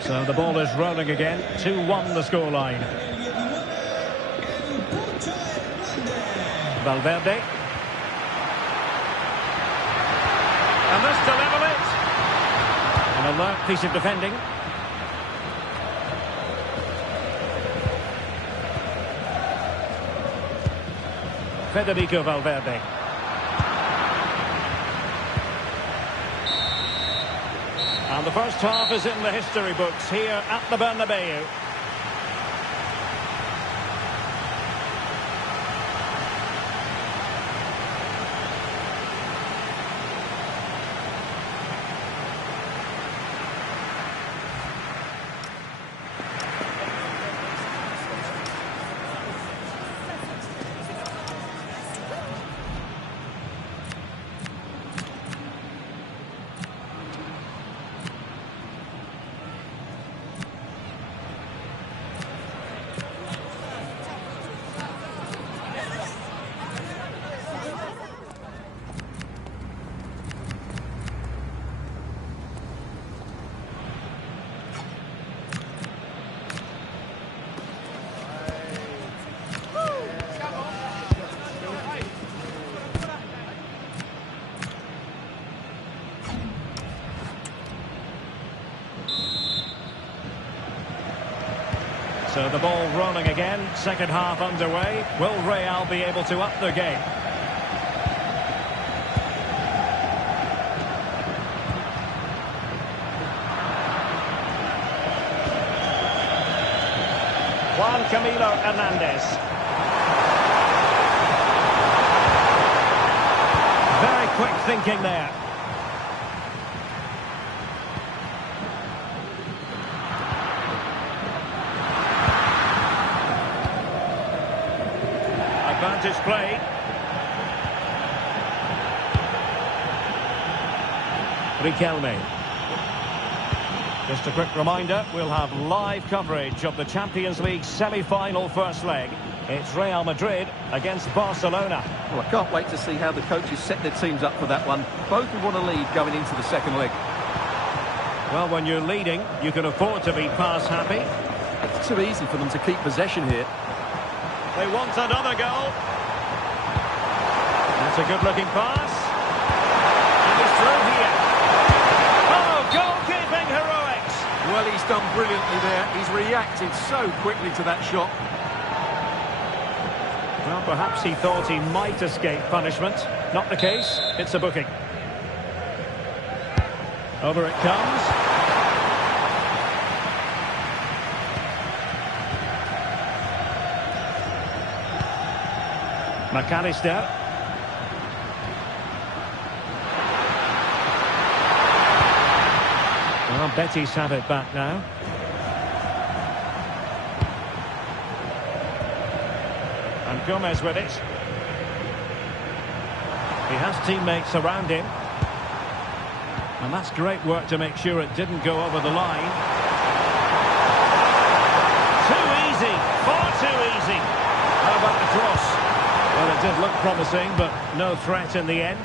So the ball is rolling again. 2-1 the scoreline. Valverde. And this to level it. An alert piece of defending. Federico Valverde. And the first half is in the history books here at the Bernabeu. So the ball rolling again, second half underway. Will Real be able to up the game? Juan Camilo Hernandez. Very quick thinking there. Advantage played. Riquelme. Just a quick reminder, we'll have live coverage of the Champions League semi-final first leg. It's Real Madrid against Barcelona. Well, I can't wait to see how the coaches set their teams up for that one. Both will want to lead going into the second leg. Well, when you're leading, you can afford to be pass happy. It's too easy for them to keep possession here. They want another goal. That's a good-looking pass. And he's through here. Oh, goalkeeping heroics. Well, he's done brilliantly there. He's reacted so quickly to that shot. Well, perhaps he thought he might escape punishment. Not the case. It's a booking. Over it comes. McAllister. Well, Betis have it back now. And Gomez with it. He has teammates around him. And that's great work to make sure it didn't go over the line. Too easy, far too easy. How about the cross? Well, it did look promising, but no threat in the end.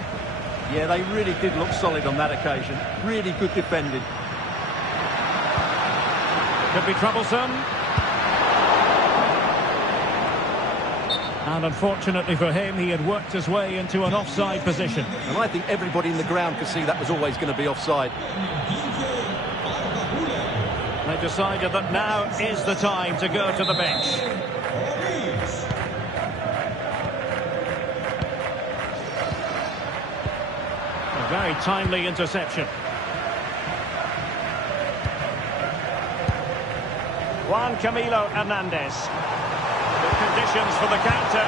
Yeah, they really did look solid on that occasion. Really good defending. Could be troublesome. And unfortunately for him, he had worked his way into an offside position. And I think everybody in the ground could see that was always going to be offside. They decided that now is the time to go to the bench. A very timely interception. Juan Camilo Hernandez. Good conditions for the counter.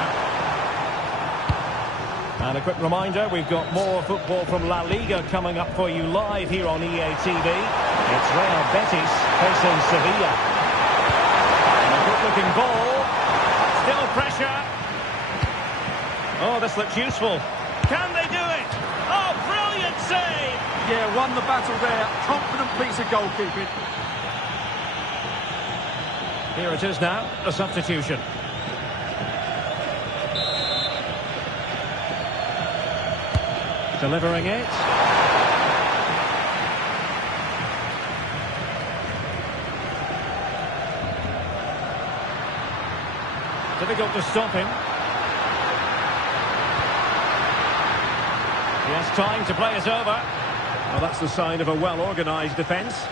And a quick reminder, we've got more football from La Liga coming up for you live here on EA TV. It's Real Betis facing Sevilla. And a good-looking ball. Still pressure. Oh, this looks useful. Can they do it? Oh, brilliant save! Yeah, won the battle there. Confident piece of goalkeeping. Here it is now, a substitution. Delivering it. Difficult to stop him. He has time to play it over. Well, that's the sign of a well-organised defence.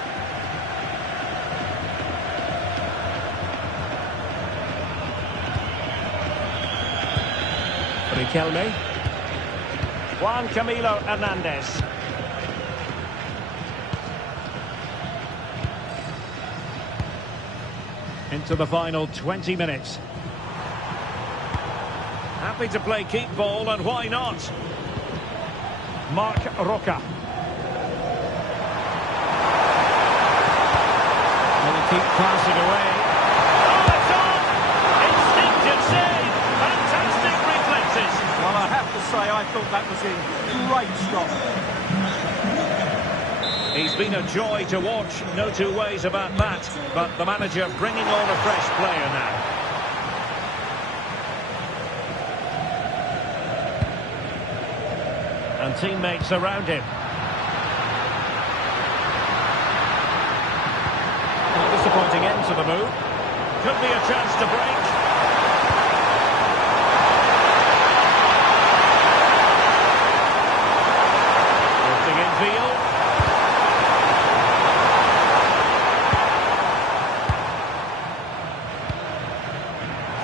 Riquelme. Juan Camilo Hernandez. Into the final 20 minutes. Happy to play keep ball, and why not? Marc Roca. Will he keep passing away? Oh, it's on! Instinctive save! Fantastic reflexes! Well, I have to say, I thought that was in. Great stop. He's been a joy to watch, no two ways about that. But the manager bringing on a fresh player now. And teammates around him. A disappointing end to the move. Could be a chance to break. Drifting infield.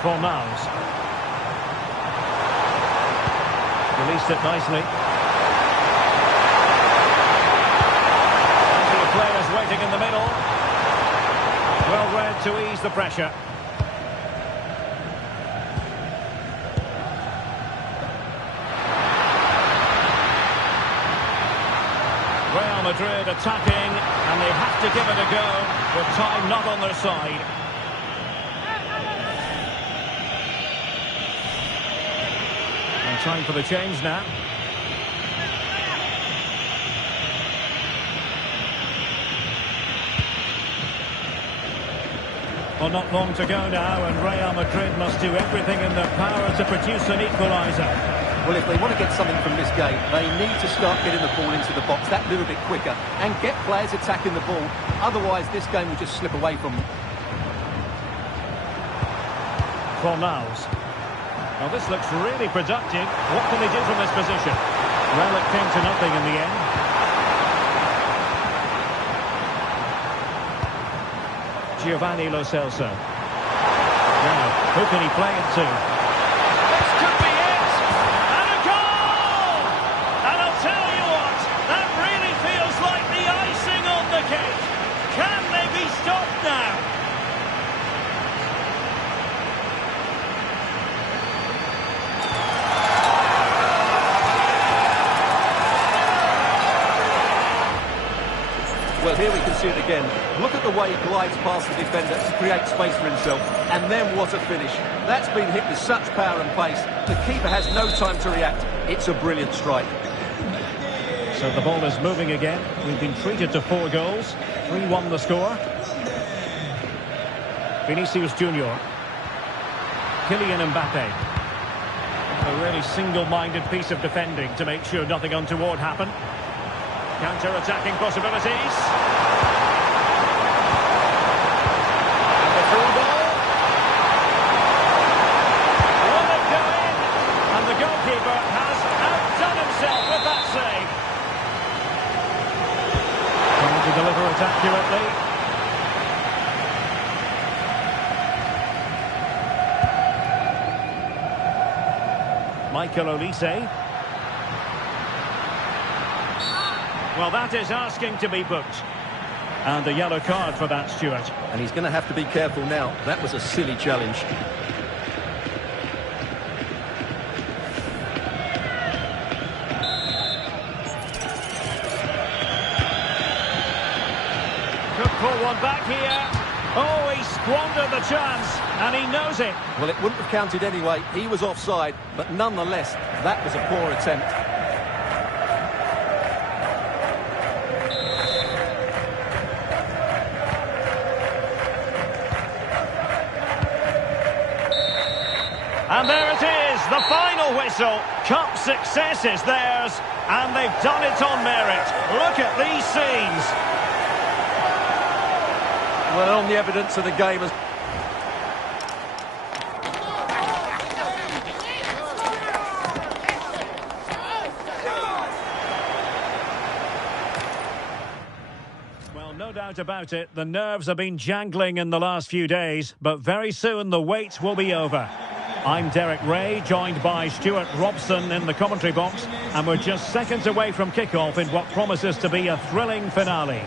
Fornals. Released it nicely. Players waiting in the middle. Well read to ease the pressure. Real Madrid attacking, and they have to give it a go with time not on their side. And time for the change now. Well, not long to go now, and Real Madrid must do everything in their power to produce an equaliser. Well, if they want to get something from this game, they need to start getting the ball into the box that little bit quicker and get players attacking the ball. Otherwise, this game will just slip away from them. Fornals. Well, this looks really productive. What can they do from this position? Well, it came to nothing in the end. Giovanni Lo Celso. Now, who can he play it to? This could be it! And a goal! And I'll tell you what, that really feels like the icing on the cake. Can they be stopped now? Well, here we can see it again. Look at the way he glides past the defender to create space for himself. And then what a finish. That's been hit with such power and pace. The keeper has no time to react. It's a brilliant strike. So the ball is moving again. We've been treated to 4 goals. 3-1 the score. Vinicius Junior. Kylian Mbappe. A really single-minded piece of defending to make sure nothing untoward happened. Counter-attacking possibilities. And the through ball. Will it go in? And the goalkeeper has outdone himself with that save. Trying to deliver it accurately. Michael Olise. Well, that is asking to be booked. And a yellow card for that, Stuart. And he's going to have to be careful now. That was a silly challenge. Could pull one back here. Oh, he squandered the chance, and he knows it. Well, it wouldn't have counted anyway. He was offside, but nonetheless, that was a poor attempt. And there it is, the final whistle. Cup success is theirs, and they've done it on merit. Look at these scenes. Well, on the evidence of the game as... Well, no doubt about it, the nerves have been jangling in the last few days, but very soon the wait will be over. I'm Derek Ray, joined by Stuart Robson in the commentary box, and we're just seconds away from kickoff in what promises to be a thrilling finale.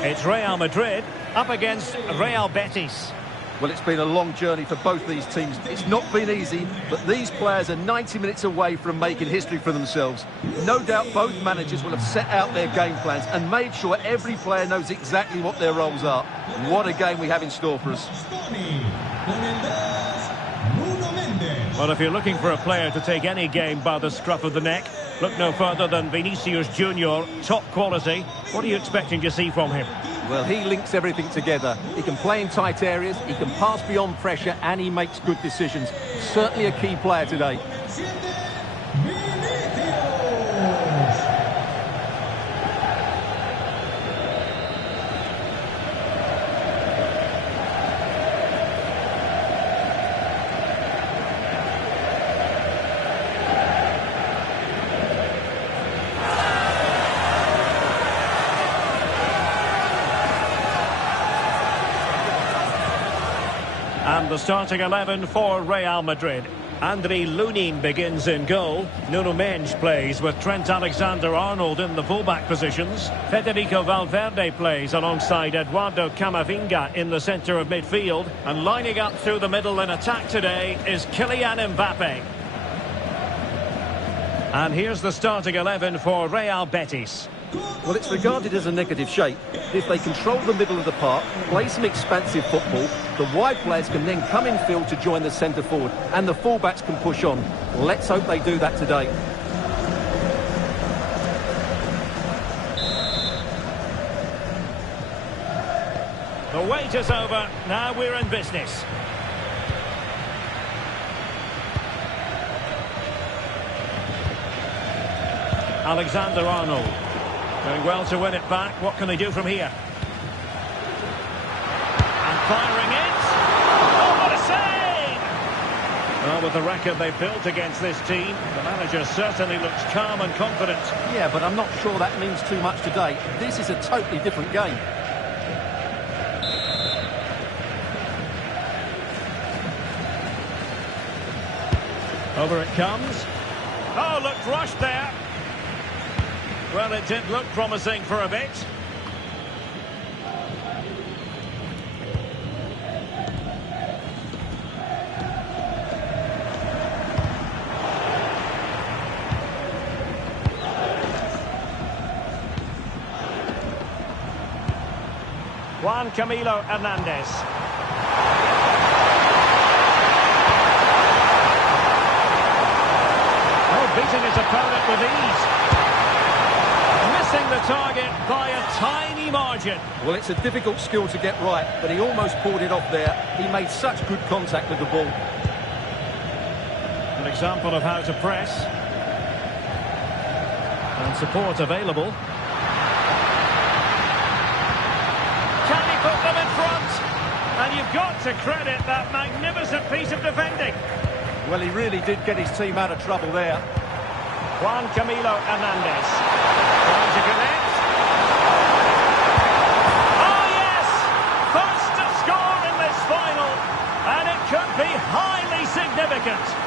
It's Real Madrid up against Real Betis. Well, it's been a long journey for both these teams. It's not been easy, but these players are 90 minutes away from making history for themselves. No doubt both managers will have set out their game plans and made sure every player knows exactly what their roles are. What a game we have in store for us. Well, if you're looking for a player to take any game by the scruff of the neck, look no further than Vinicius Junior, top quality. What are you expecting to see from him? Well, he links everything together. He can play in tight areas, he can pass beyond pressure, and he makes good decisions. Certainly a key player today. And the starting 11 for Real Madrid. Andriy Lunin begins in goal. Nuno Mendes plays with Trent Alexander-Arnold in the fullback positions. Federico Valverde plays alongside Eduardo Camavinga in the centre of midfield. And lining up through the middle in attack today is Kylian Mbappe. And here's the starting 11 for Real Betis. Well, it's regarded as a negative shape. If they control the middle of the park, play some expansive football, the wide players can then come in field to join the centre forward, and the fullbacks can push on. Let's hope they do that today. The wait is over. Now we're in business. Alexander-Arnold. Doing well to win it back. What can they do from here? And firing it. Oh, what a save! Well, with the record they've built against this team, the manager certainly looks calm and confident. Yeah, but I'm not sure that means too much today. This is a totally different game. Over it comes. Oh, looked rushed there. Well, it did look promising for a bit. Juan Camilo Hernandez. Oh, beating his opponent with ease. Missing the target by a tiny margin. Well, it's a difficult skill to get right, but he almost pulled it off there. He made such good contact with the ball. An example of how to press. And support available. Can he put them in front? And you've got to credit that magnificent piece of defending. Well, he really did get his team out of trouble there. Juan Camilo Hernandez. Trying to connect. Oh, yes! First to score in this final. And it could be highly significant.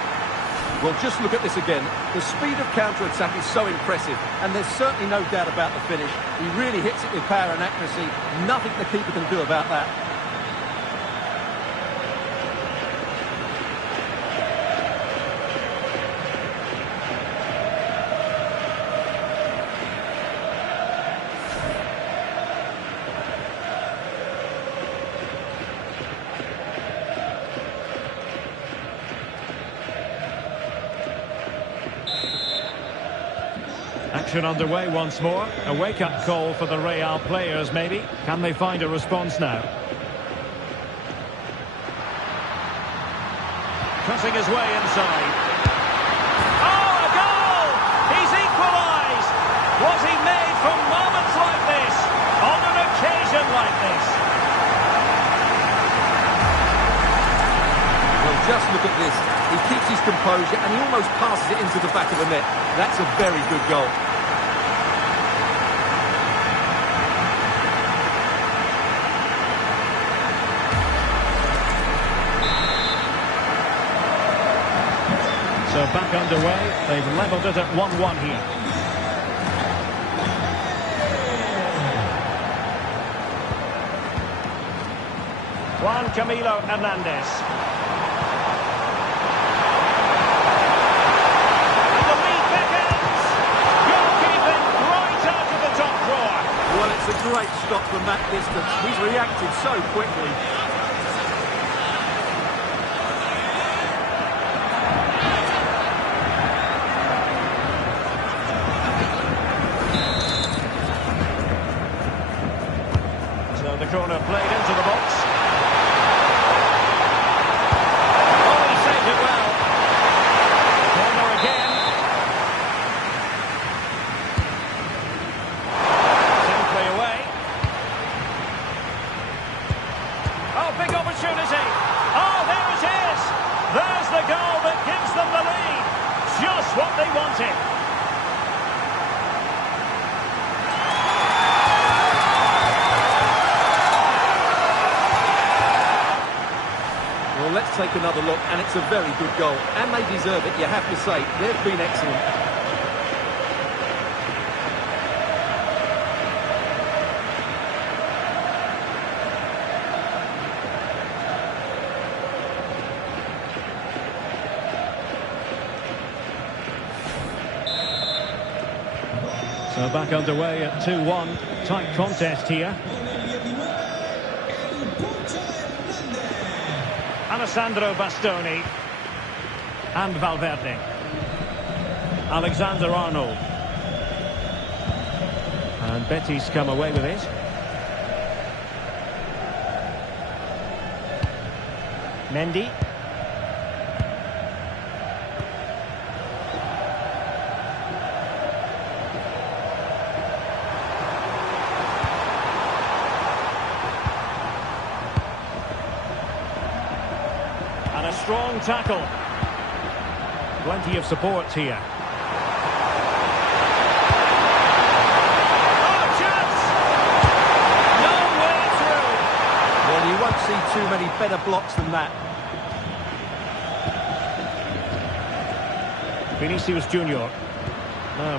Well, just look at this again. The speed of counter-attack is so impressive, and there's certainly no doubt about the finish. He really hits it with power and accuracy. Nothing the keeper can do about that. Action underway once more. A wake-up call for the Real players, maybe. Can they find a response now? Cutting his way inside. Oh, a goal! He's equalised! Was he made for moments like this? On an occasion like this? Well, just look at this. He keeps his composure and he almost passes it into the back of the net. That's a very good goal. So back underway, they've levelled it at 1-1 here. Juan Camilo Hernandez. And the lead beckons. Goalkeeping right out of the top drawer. Well, it's a great stop from that distance. He's reacted so quickly. The corner played into the box. Oh, he saved it well. Corner again. Simply away. Oh, big opportunity. Oh, there it is. There's the goal that gives them the lead. Just what they wanted. Well, let's take another look, and it's a very good goal. And they deserve it, you have to say. They've been excellent. So back underway at 2-1. Tight contest here. Alessandro Bastoni and Valverde. Alexander-Arnold. And Betis come away with it. Mendy. And a strong tackle. Plenty of support here. Oh, chance! No way through. Well, you won't see too many better blocks than that. Vinicius Junior.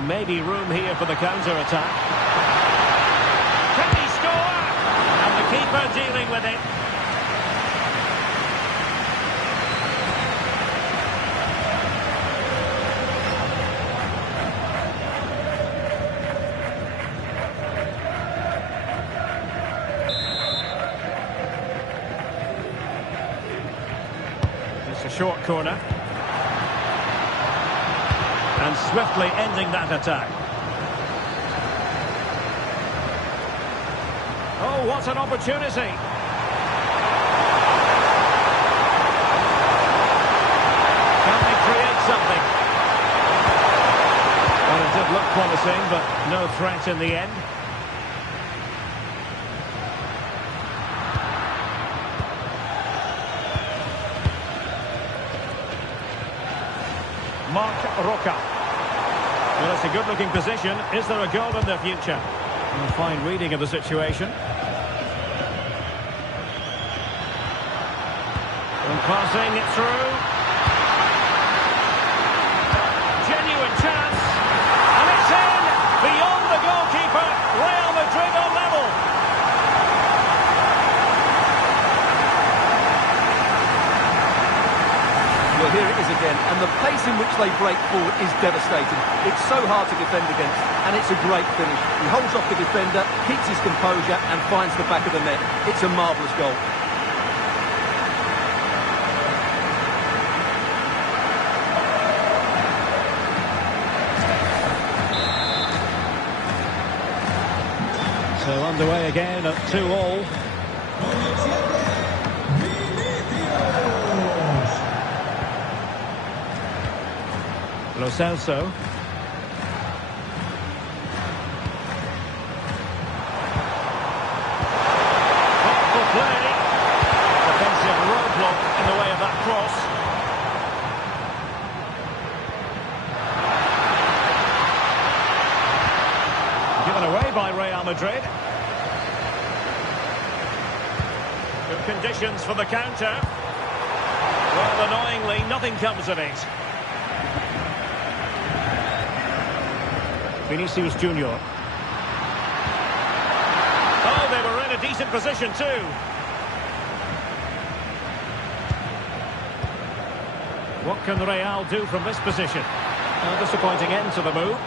Maybe room here for the counter-attack. Can he score? And the keeper dealing with it. short corner. And swiftly ending that attack. Oh, what an opportunity! Can they create something? Well, it did look promising, but no threat in the end. Mark Roca. Well, it's a good-looking position. Is there a goal in the future? A fine reading of the situation. And passing it through. Genuine chance. And it's in! Beyond the goalkeeper. Real Madrid on level. Well, here it is again, and the pace in which they break forward is devastating. It's so hard to defend against, and it's a great finish. He holds off the defender, keeps his composure, and finds the back of the net. It's a marvellous goal. So underway again at 2-2. Lo Celso. Thoughtful play. Defensive roadblock in the way of that cross. Given away by Real Madrid. Good conditions for the counter. Well, annoyingly, nothing comes of it. Vinicius Junior. Oh, they were in a decent position too. What can Real do from this position? A disappointing end to the move.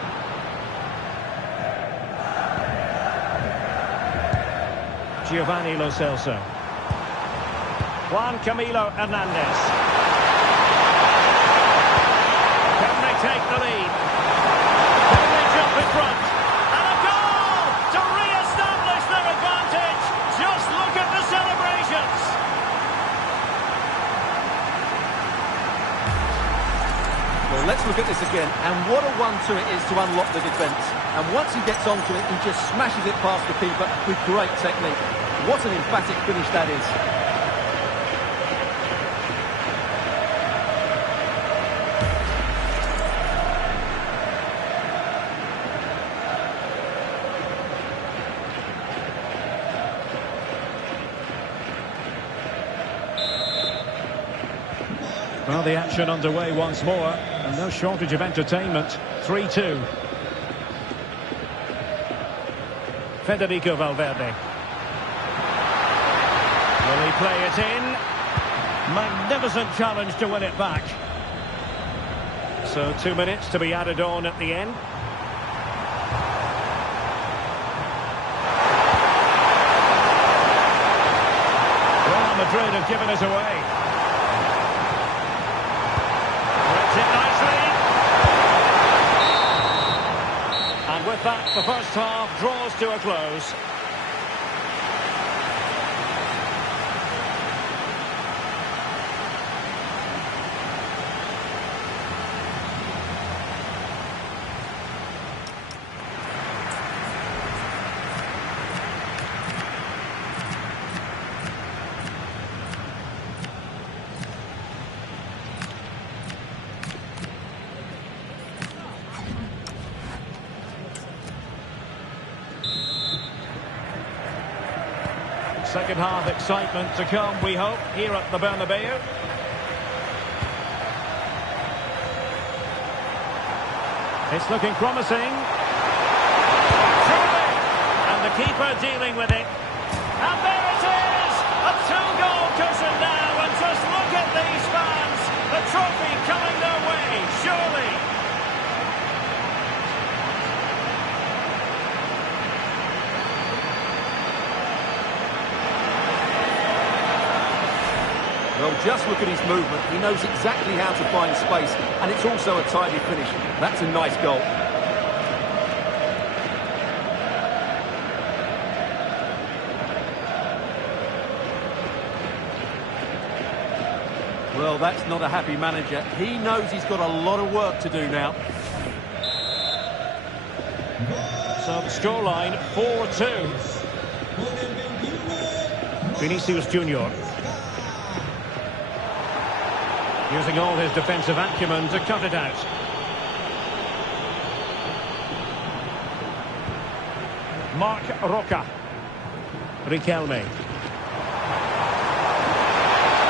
Giovanni Lo Celso. Juan Camilo Hernandez. Can they take the lead? In front, and a goal to re-establish their advantage. Just look at the celebrations. Well, let's look at this again, and what a 1-2 it is to unlock the defence. And once he gets onto it, he just smashes it past the keeper with great technique. What an emphatic finish that is. Well, the action underway once more, and no shortage of entertainment. 3-2. Federico Valverde. Will he play it in? Magnificent challenge to win it back. So 2 minutes to be added on at the end. Real Madrid have given us away. It nicely. And with that, the first half draws to a close. Second half excitement to come, we hope, here at the Bernabeu. It's looking promising. And the keeper dealing with it. And there it is! A two-goal cushion now, and just look at these fans. The trophy coming their way, surely. Well, just look at his movement. He knows exactly how to find space, and it's also a tidy finish. That's a nice goal. Well, that's not a happy manager. He knows he's got a lot of work to do now. So the scoreline 4-2. Vinicius Junior. Using all his defensive acumen to cut it out. Marc Roca. Riquelme.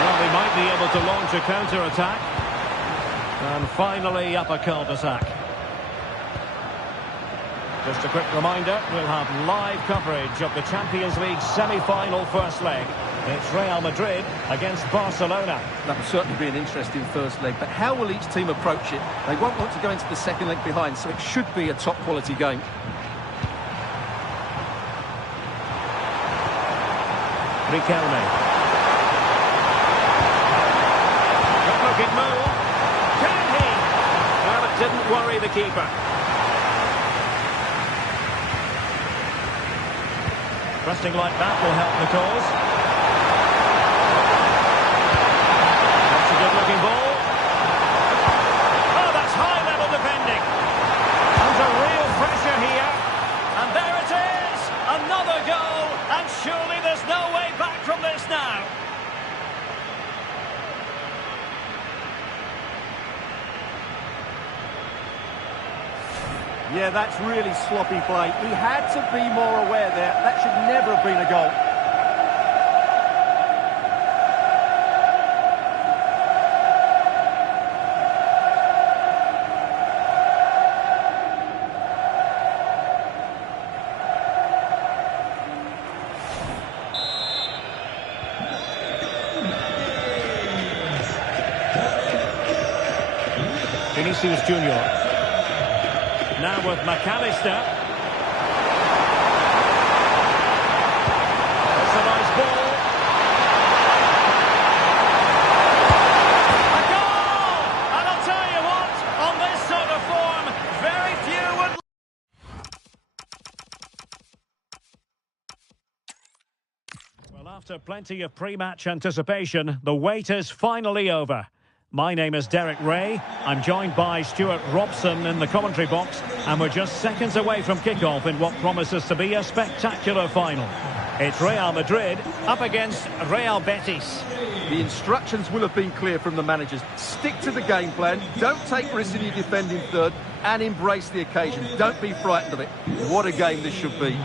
Well, they might be able to launch a counter-attack. And finally up a cul-de-sac. Just a quick reminder, we'll have live coverage of the Champions League semi-final first leg. It's Real Madrid against Barcelona. That will certainly be an interesting first leg, but how will each team approach it? They won't want to go into the second leg behind, so it should be a top-quality game. Riquelme. Good-looking move. Can he? Well, it didn't worry the keeper. Pressing like that will help the cause. That's a good-looking ball. Oh, that's high-level defending. Under real pressure here. And there it is! Another goal! And surely there's no way back from this now. Yeah, that's really sloppy play. He had to be more aware there. That should never have been a goal. Vinicius Junior. Now with McAllister. That's a nice ball. A goal! And I'll tell you what, on this sort of form, very few would... Well, after plenty of pre-match anticipation, the wait is finally over. My name is Derek Ray. I'm joined by Stuart Robson in the commentary box, and we're just seconds away from kickoff in what promises to be a spectacular final. It's Real Madrid up against Real Betis. The instructions will have been clear from the managers. Stick to the game plan, don't take risks in your defending third, and embrace the occasion. Don't be frightened of it. What a game this should be.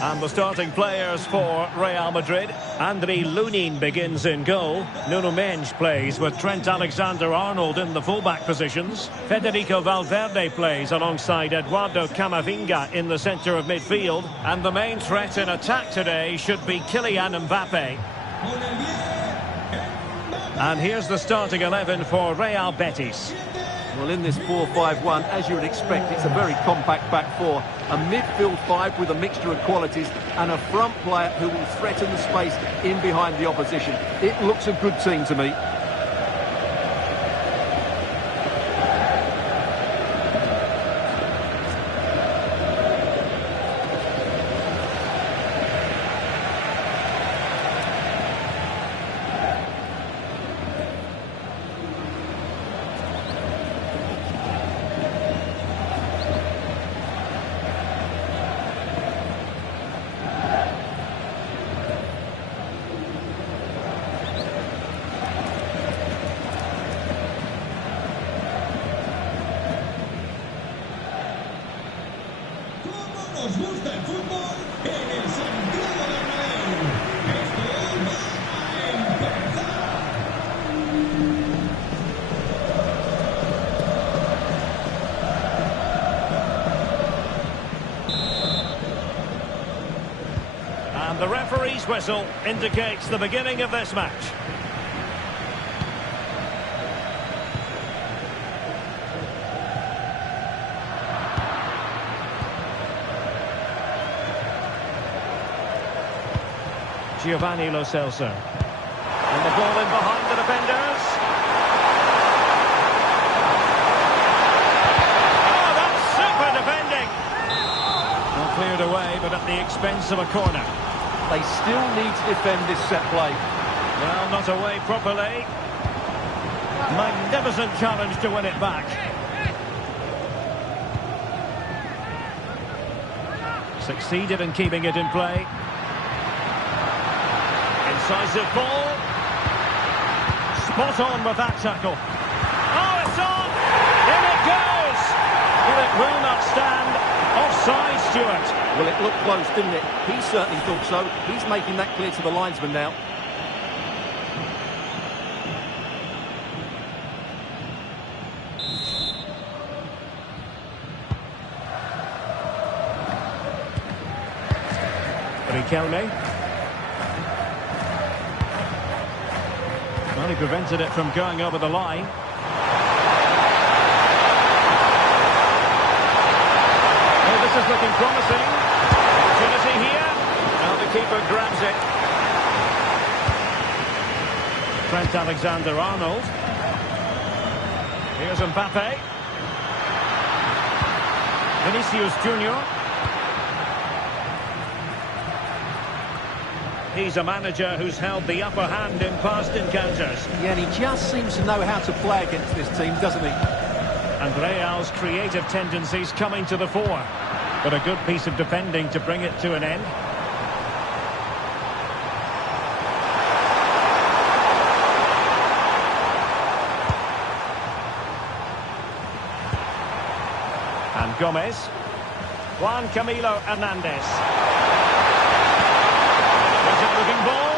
And the starting players for Real Madrid. Andriy Lunin begins in goal. Nuno Mendes plays with Trent Alexander-Arnold in the fullback positions. Federico Valverde plays alongside Eduardo Camavinga in the centre of midfield. And the main threat in attack today should be Kylian Mbappe. And here's the starting 11 for Real Betis. Well, in this 4-5-1, as you would expect, it's a very compact back four. A midfield five with a mixture of qualities and a front player who will threaten the space in behind the opposition. It looks a good team to me. Nos gusta el fútbol en el Santiago Bernabéu. Esto va a empezar. And the referee's whistle indicates the beginning of this match. Giovanni Lo Celso. And the ball in behind the defenders. Oh, that's super defending. Not cleared away, but at the expense of a corner. They still need to defend this set play. Well, not away properly. Magnificent challenge to win it back. Succeeded in keeping it in play. Incisive ball. Spot on with that tackle. Oh, it's on! In it goes! Well, it will not stand. Offside, Stuart. Well, it looked close, didn't it? He certainly thought so. He's making that clear to the linesman now. Riquelme. Well, he prevented it from going over the line. Oh, this is looking promising. Opportunity here. Now the keeper grabs it. Trent Alexander-Arnold. Here's Mbappe. Vinicius Junior. He's a manager who's held the upper hand in past encounters. Yeah, and he just seems to know how to play against this team, doesn't he? And Real's creative tendencies coming to the fore. But a good piece of defending to bring it to an end. And Gomez. Juan Camilo Hernandez. Looking ball.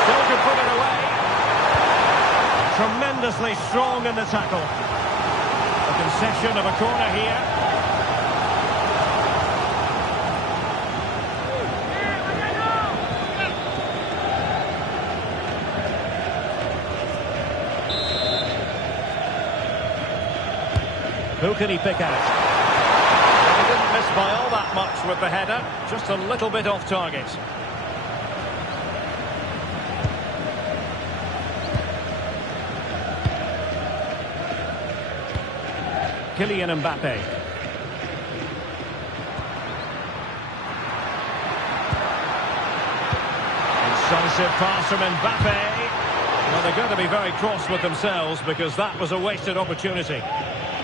Still could put it away. Tremendously strong in the tackle. A concession of a corner here. Who can he pick out? Missed by all that much with the header, just a little bit off target. Kylian Mbappe. Incisive pass from Mbappe. Well, they're going to be very cross with themselves because that was a wasted opportunity.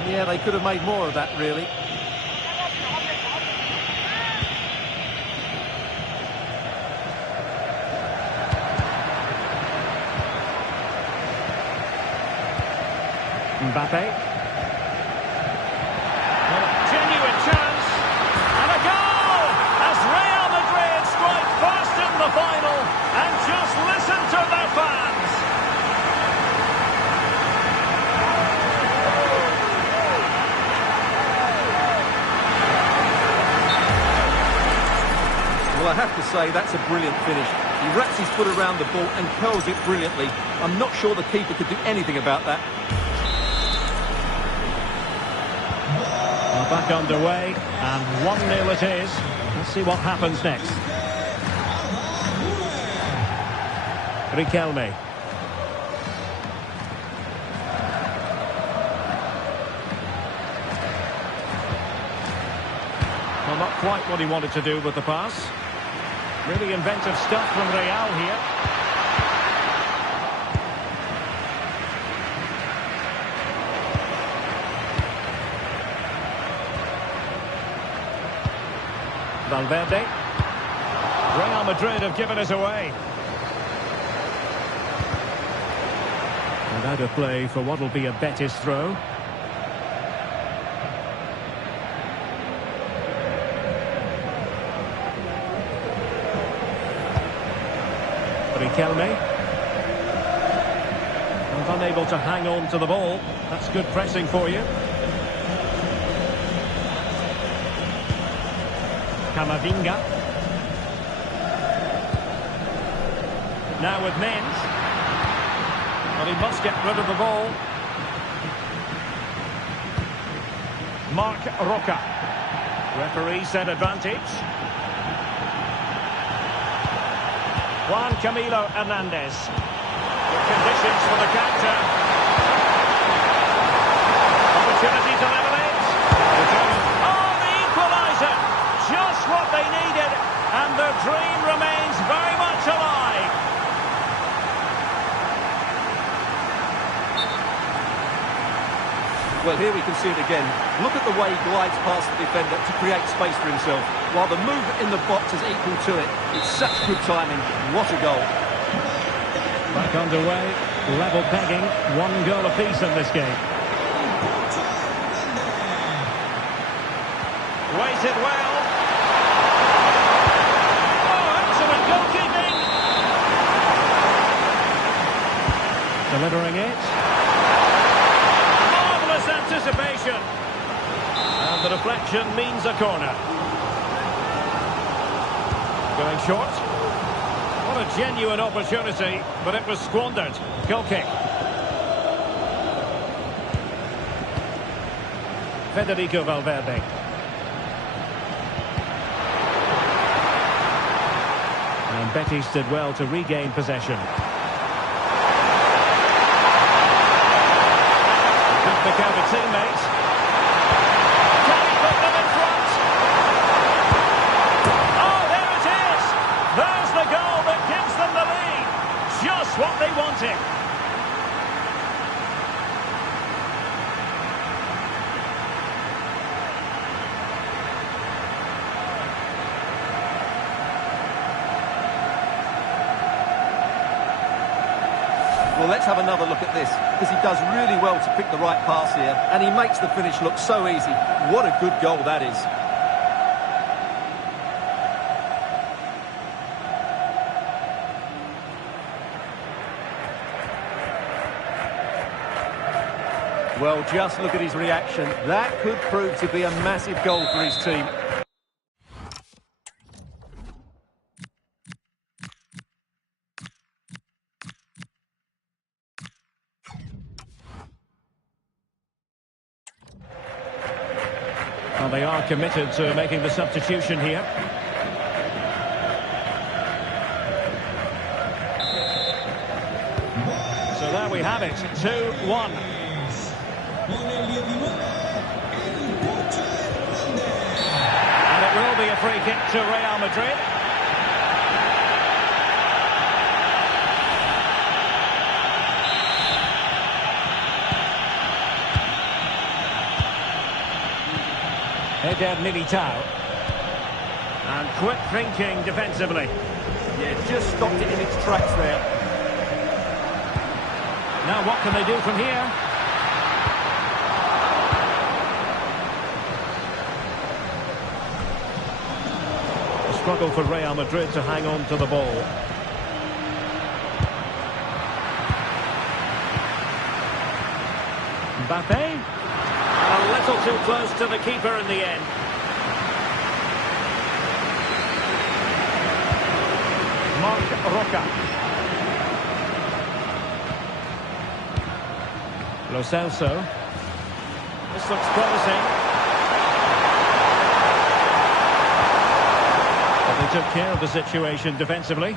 Yeah, they could have made more of that, really. Mbappe. Well, a genuine chance. And a goal! As Real Madrid strike first in the final. And just listen to their fans. Well, I have to say, that's a brilliant finish. He wraps his foot around the ball and curls it brilliantly. I'm not sure the keeper could do anything about that. Back underway, and 1-0 it is. Let's see what happens next. Riquelme. Well, not quite what he wanted to do with the pass. Really inventive stuff from Real here. Valverde. Real Madrid have given it away. And out of play for what will be a Betis throw. Riquelme. And unable to hang on to the ball. That's good pressing for you. Camavinga. Now with Mendes. But he must get rid of the ball. Marc Roca. Referee said advantage. Juan Camilo Hernandez. Good conditions for the counter. Opportunity to level it. Oh, the equaliser! Just what they needed, and their dream remains very much alive. Well, here we can see it again. Look at the way he glides past the defender to create space for himself, while the movement in the box is equal to it. It's such good timing. What a goal. Back underway, level pegging, 1 goal apiece in this game. Waited well. Oh, excellent goalkeeping. Delivering it. Marvellous anticipation. And the deflection means a corner. Going short. What a genuine opportunity, but it was squandered. Goal kick. Federico Valverde. And Betis did well to regain possession. Good pick out of teammates. Can he put them in front? Oh, there it is! There's the goal that gives them the lead. Just what they wanted. Well, let's have another look at this, because he does really well to pick the right pass here, and he makes the finish look so easy. What a good goal that is. Well, just look at his reaction. That could prove to be a massive goal for his team. Well, they are committed to making the substitution here. So there we have it, 2-1. And it will be a free kick to Real Madrid. Eder Militao. And quick thinking defensively. Yeah, just stopped it in its tracks there. Now what can they do from here? A struggle for Real Madrid to hang on to the ball. Mbappe. A little too close to the keeper in the end. Marc Roca. Lo Celso. This looks promising. But they took care of the situation defensively.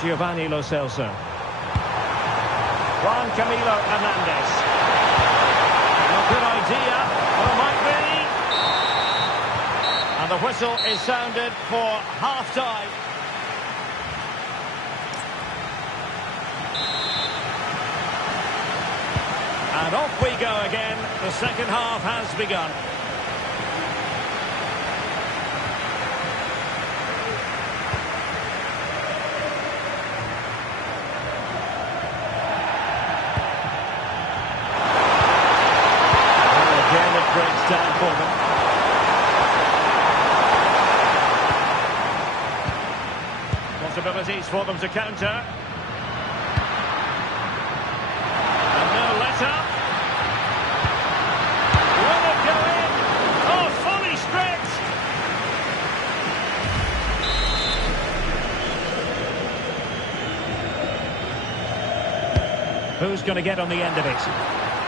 Giovanni Lo Celso. Juan Camilo Hernandez. A good idea. Well, might be. And the whistle is sounded for half-time. And off we go again. The second half has begun. Breaks down for them. Possibilities for them to counter. And no let-up. Will it go in? Oh, fully stretched. Who's going to get on the end of it?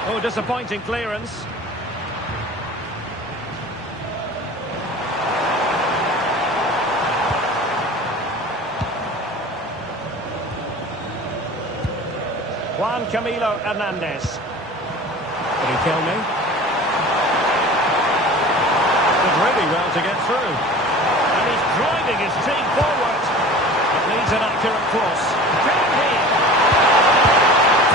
Oh, disappointing clearance. Juan Camilo Hernandez. Did he kill me? Did really well to get through. And he's driving his team forward. It needs an accurate cross. Can he?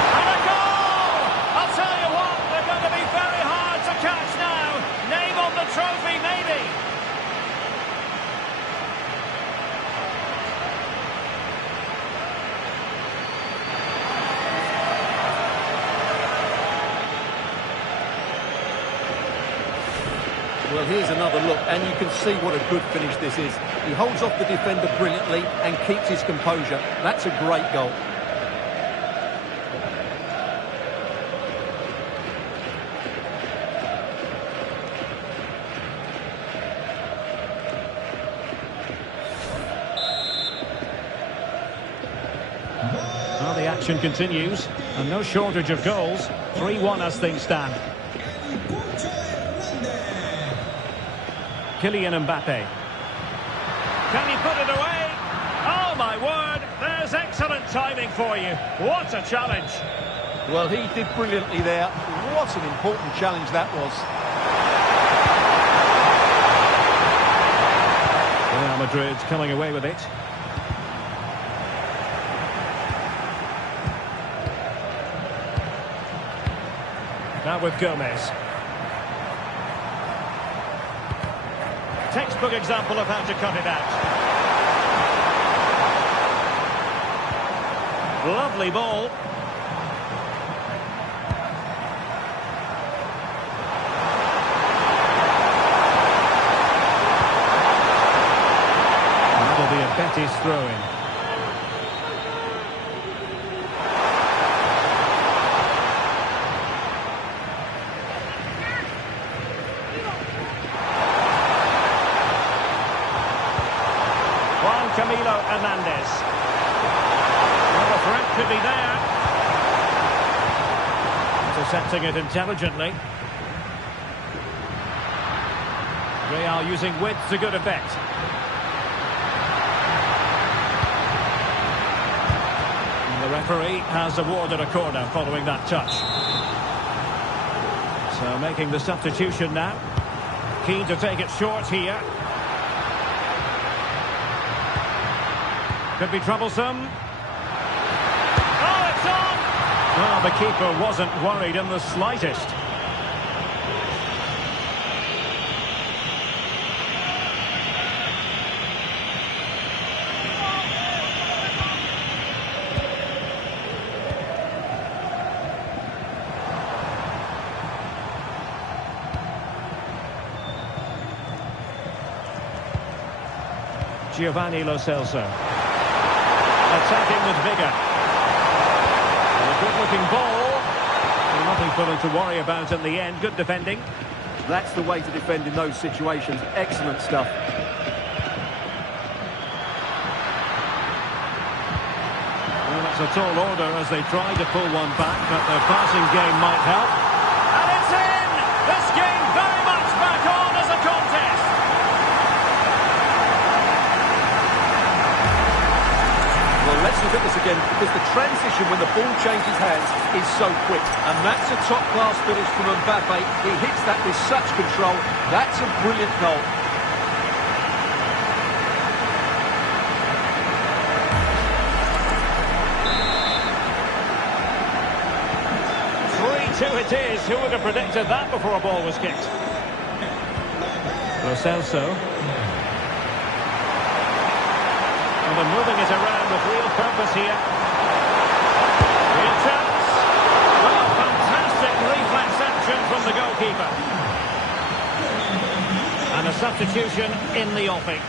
And a goal! I'll tell you what, they're going to be very hard to catch now. Name on the trophy, maybe. Well, here's another look, and you can see what a good finish this is. He holds off the defender brilliantly and keeps his composure. That's a great goal. Well, the action continues, and no shortage of goals. 3-1 as things stand. Kylian Mbappe. Can he put it away? Oh, my word. There's excellent timing for you. What a challenge. Well, he did brilliantly there. What an important challenge that was. Real Madrid coming away with it. Now with Gomez. Textbook example of how to cut it out. Lovely ball. That'll be a Betis throw-in. Juan Camilo Hernandez. Well, the threat could be there. Intercepting it intelligently. Real using width to good effect. And the referee has awarded a corner following that touch. So making the substitution now. Keen to take it short here. Could be troublesome. Oh, it's on! Well, the keeper wasn't worried in the slightest. Giovanni Lo Celso. Attacking with vigour. A good-looking ball. Nothing for them to worry about in the end. Good defending. That's the way to defend in those situations. Excellent stuff. Well, that's a tall order as they try to pull one back, but their passing game might help. And it's in! This game very much back on as a contest. Well, let's look at this again, because the transition when the ball changes hands is so quick. And that's a top-class finish from Mbappe. He hits that with such control. That's a brilliant goal. It is. Who would have predicted that before a ball was kicked? Lo Celso. And they're moving it around with real purpose here. Real chance. Oh, fantastic reflex action from the goalkeeper. And a substitution in the offing.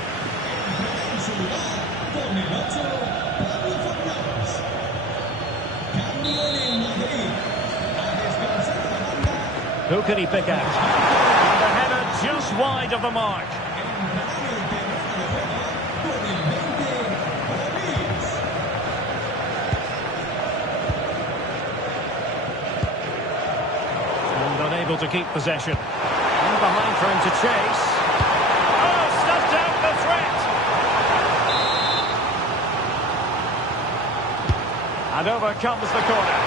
Who can he pick out? And the header just wide of the mark. to keep possession. In behind for him to chase. Oh, snuffed out the threat. And over comes the corner.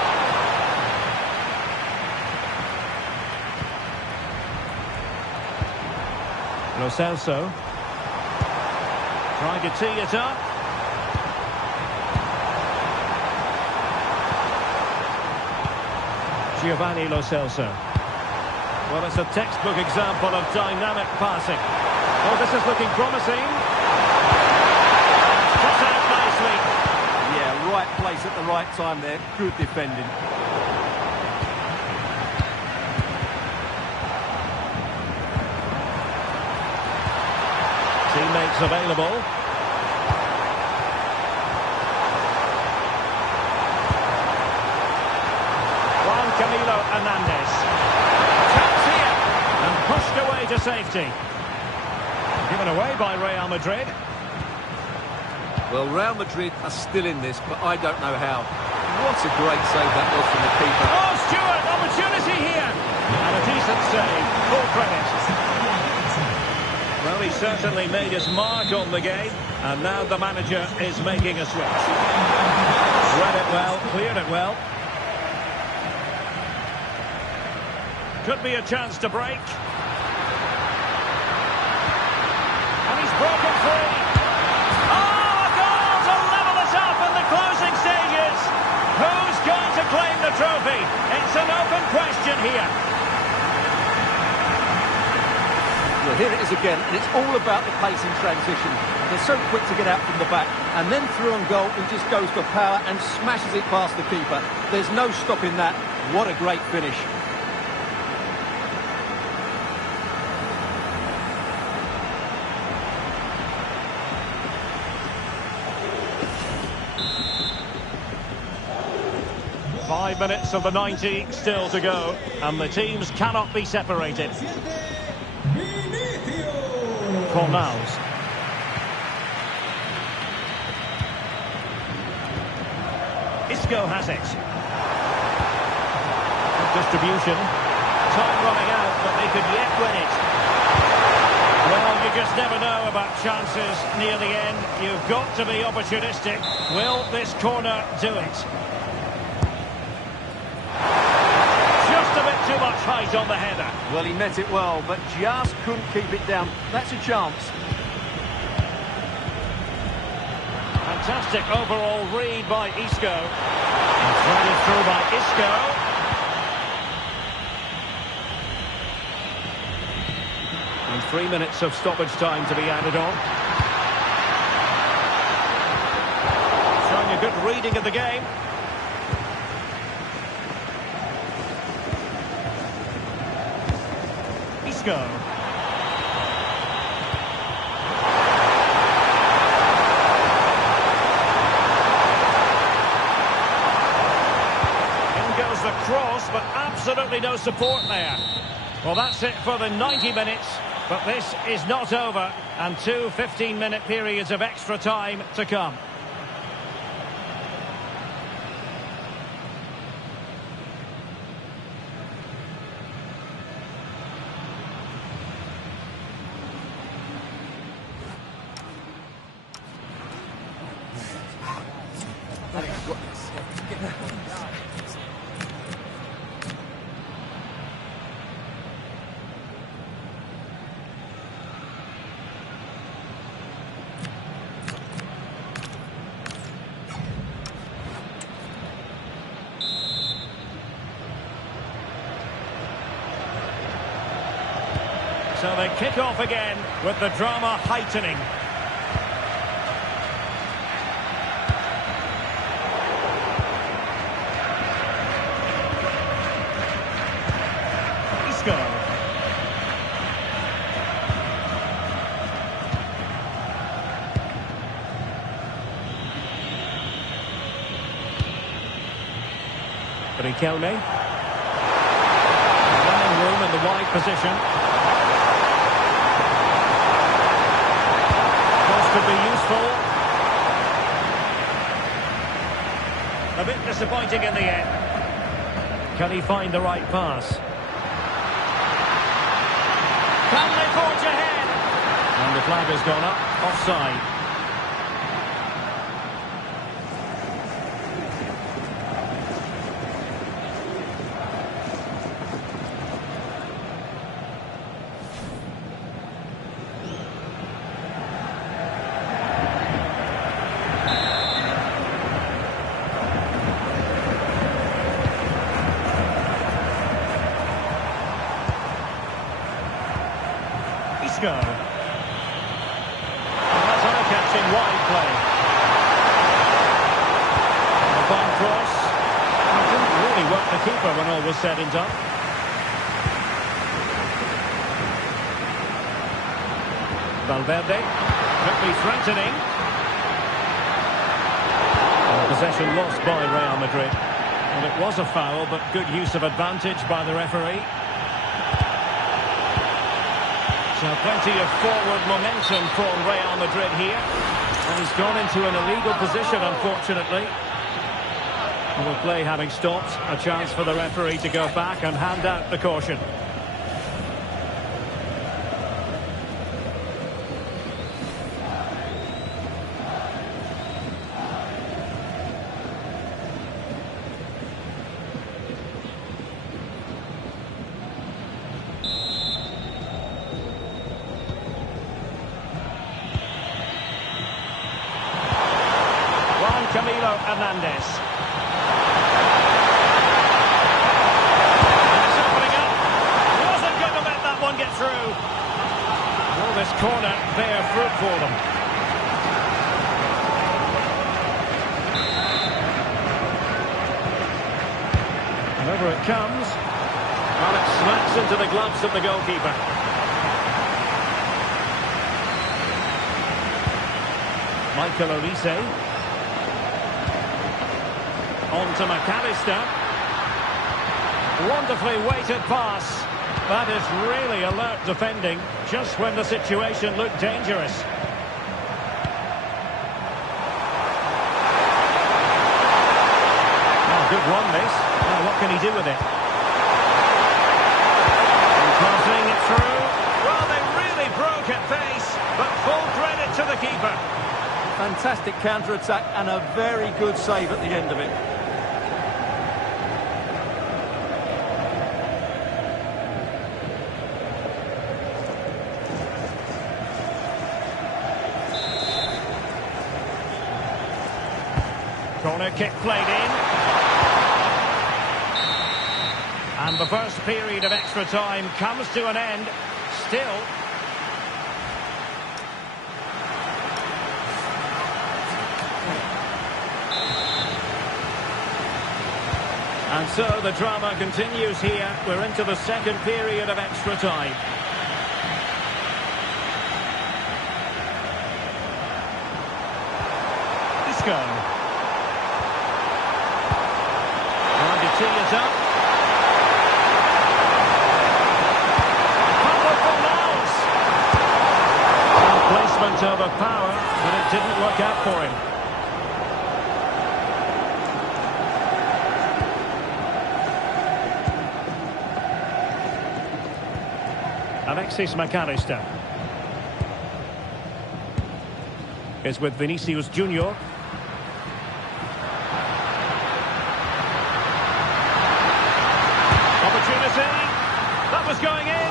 Lo Celso. Trying to tee it up. Giovanni Lo Celso. Well, it's a textbook example of dynamic passing. Oh, this is looking promising. Cut out nicely. Yeah, right place at the right time there. Good defending. Teammates available. Camilo Hernandez. Chance here. And pushed away to safety. Given away by Real Madrid. Well, Real Madrid are still in this, but I don't know how. What a great save that was from the keeper. Oh, Stewart, opportunity here. And a decent save. Full credit. Well, he certainly made his mark on the game. And now the manager is making a switch. Read it well, cleared it well. Could be a chance to break. And he's broken free. Oh, a goal to level us up in the closing stages. Who's going to claim the trophy? It's an open question here. Well, here it is again, and it's all about the pace in transition. They're so quick to get out from the back, and then through on goal, he just goes for power and smashes it past the keeper. There's no stopping that. What a great finish. Five minutes of the 90 still to go, and the teams cannot be separated. Fornals. Isco has it. Good distribution. Time running out, but they could yet win it. Well, you just never know about chances near the end. You've got to be opportunistic. Will this corner do it? Too much height on the header. Well, he met it well, but just couldn't keep it down. That's a chance. Fantastic overall read by Isco. And threaded through by Isco. And 3 minutes of stoppage time to be added on. Showing a good reading of the game. Go. In goes the cross, but absolutely no support there. Well, that's it for the 90 minutes, but this is not over, and 2 15-minute periods of extra time to come. So they kick off again with the drama heightening. Isco. Riquelme. Running room in the wide position. Could be useful. A bit disappointing in the end. Can he find the right pass? The flag has gone up. Offside. Go. And that's eye-catching wide play. A fine cross. It didn't really work the keeper when all was said and done. Valverde, quickly threatening. And possession lost by Real Madrid. And it was a foul, but good use of advantage by the referee. So plenty of forward momentum for Real Madrid here. And he's gone into an illegal position, unfortunately. And with play having stopped, a chance for the referee to go back and hand out the caution. Mendes. It's opening up. Wasn't going to let that one get through. Will this corner bear fruit for them? And over it comes. Well, it smacks into the gloves of the goalkeeper. Michael Olise. On to McAllister. Wonderfully weighted pass. That is really alert defending, just when the situation looked dangerous. Oh, good run this. Now what can he do with it? And crossing it through. Well, they really broke at pace, but full credit to the keeper. Fantastic counter-attack and a very good save at the end of it. Corner kick played in. And the first period of extra time comes to an end. Still. And so the drama continues here. We're into the second period of extra time. Isco. Tee it up. Powerful nose. Placement over power, but it didn't work out for him. Alexis McAllister is with Vinicius Junior. That was going in.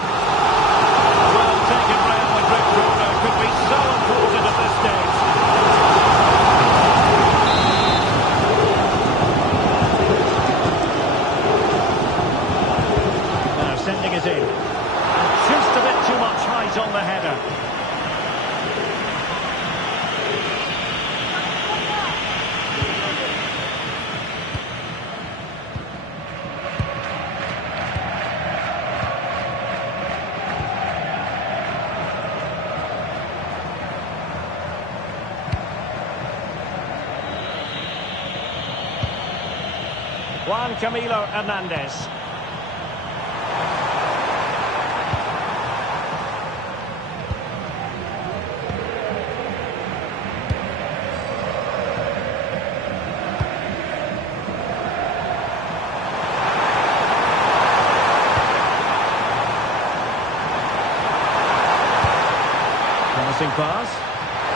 Well taken, Real Madrid. Corner could be so important at this stage. Now sending it in. Just a bit too much height on the header. Juan Camilo Hernandez. pass.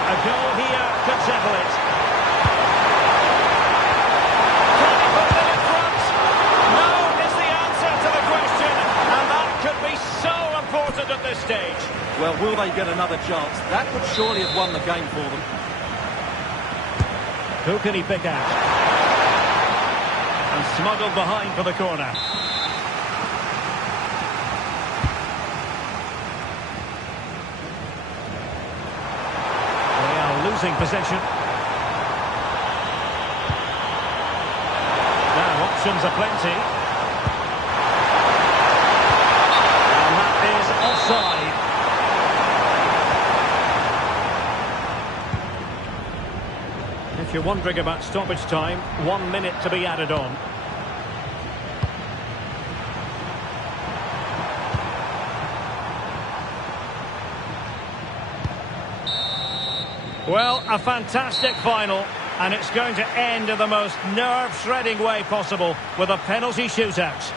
A goal here could settle it. Can he put them in front? No is the answer to the question, and that could be so important at this stage. Well, will they get another chance? That would surely have won the game for them. Who can he pick out? And smuggled behind for the corner. They are losing possession. Now options are plenty. And that is offside. If you're wondering about stoppage time, 1 minute to be added on. Well, a fantastic final, and it's going to end in the most nerve-shredding way possible with a penalty shootout.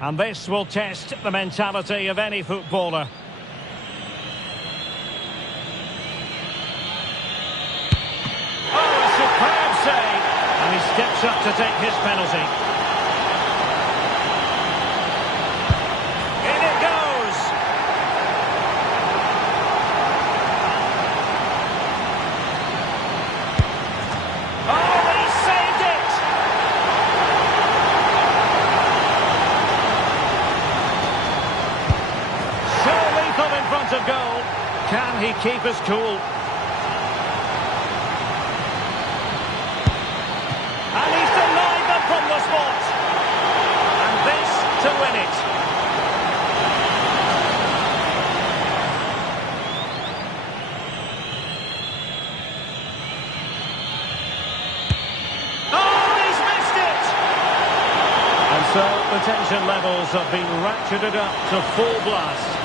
And this will test the mentality of any footballer. Oh, a superb save! And he steps up to take his penalty. In it goes! Oh, he saved it! In front of goal. Can he keep his cool? And he's denied them from the spot. And this to win it. Oh, he's missed it! And so the tension levels have been ratcheted up to full blast.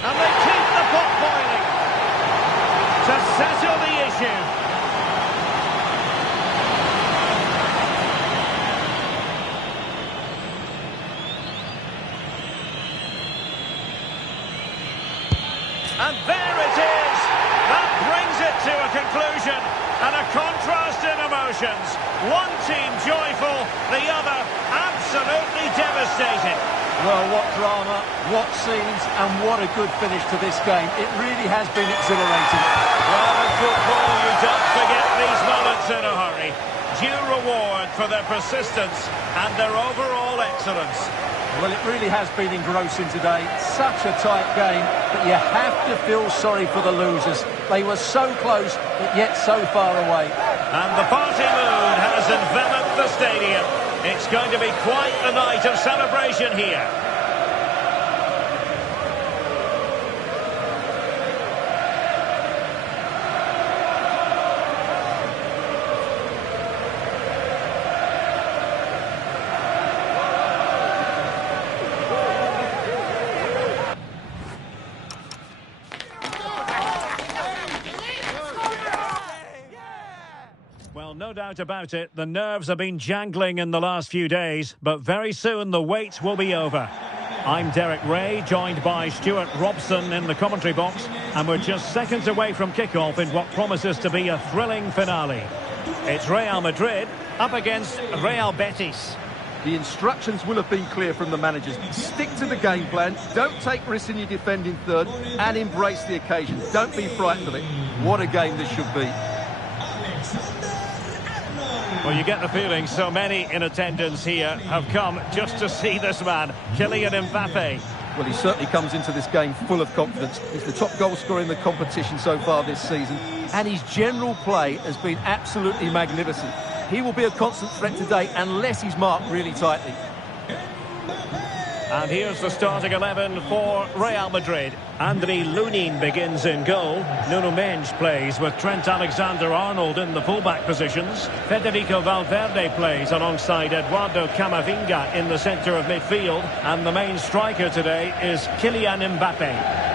And they keep the pot boiling to settle the issue. And there it is. That brings it to a conclusion and a contrast in emotions. One team joyful, the other absolutely devastated. Well, what drama, what scenes, and what a good finish to this game. It really has been exhilarating. Well, in football, you don't forget these moments in a hurry. Due reward for their persistence and their overall excellence. Well, it really has been engrossing today. Such a tight game, but you have to feel sorry for the losers. They were so close, but yet so far away. And the party mood has enveloped the stadium. It's going to be quite a night of celebration here. Well, no doubt about it, the nerves have been jangling in the last few days, but very soon the wait will be over. I'm Derek Ray, joined by Stuart Robson in the commentary box, and we're just seconds away from kickoff in what promises to be a thrilling finale. It's Real Madrid up against Real Betis. The instructions will have been clear from the managers. Stick to the game plan, don't take risks in your defending third, and embrace the occasion. Don't be frightened of it. What a game this should be. Well, you get the feeling so many in attendance here have come just to see this man, Kylian Mbappe. Well, he certainly comes into this game full of confidence. He's the top goal scorer in the competition so far this season, and his general play has been absolutely magnificent. He will be a constant threat today unless he's marked really tightly. And here's the starting 11 for Real Madrid. Andriy Lunin begins in goal. Nuno Mendes plays with Trent Alexander-Arnold in the fullback positions. Federico Valverde plays alongside Eduardo Camavinga in the centre of midfield. And the main striker today is Kylian Mbappe.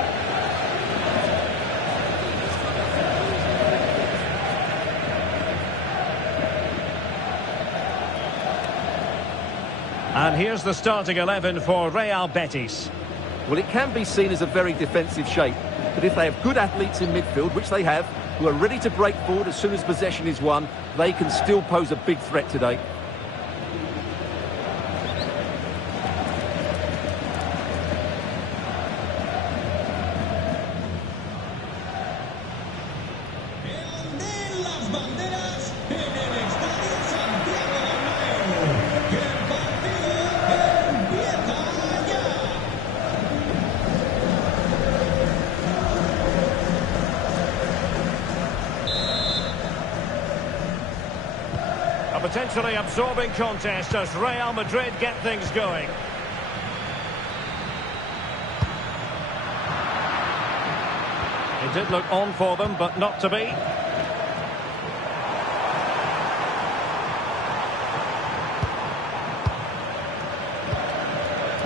And here's the starting 11 for Real Betis. Well, it can be seen as a very defensive shape, but if they have good athletes in midfield, which they have, who are ready to break forward as soon as possession is won, they can still pose a big threat today. Potentially absorbing contest as Real Madrid get things going. It did look on for them, but not to be.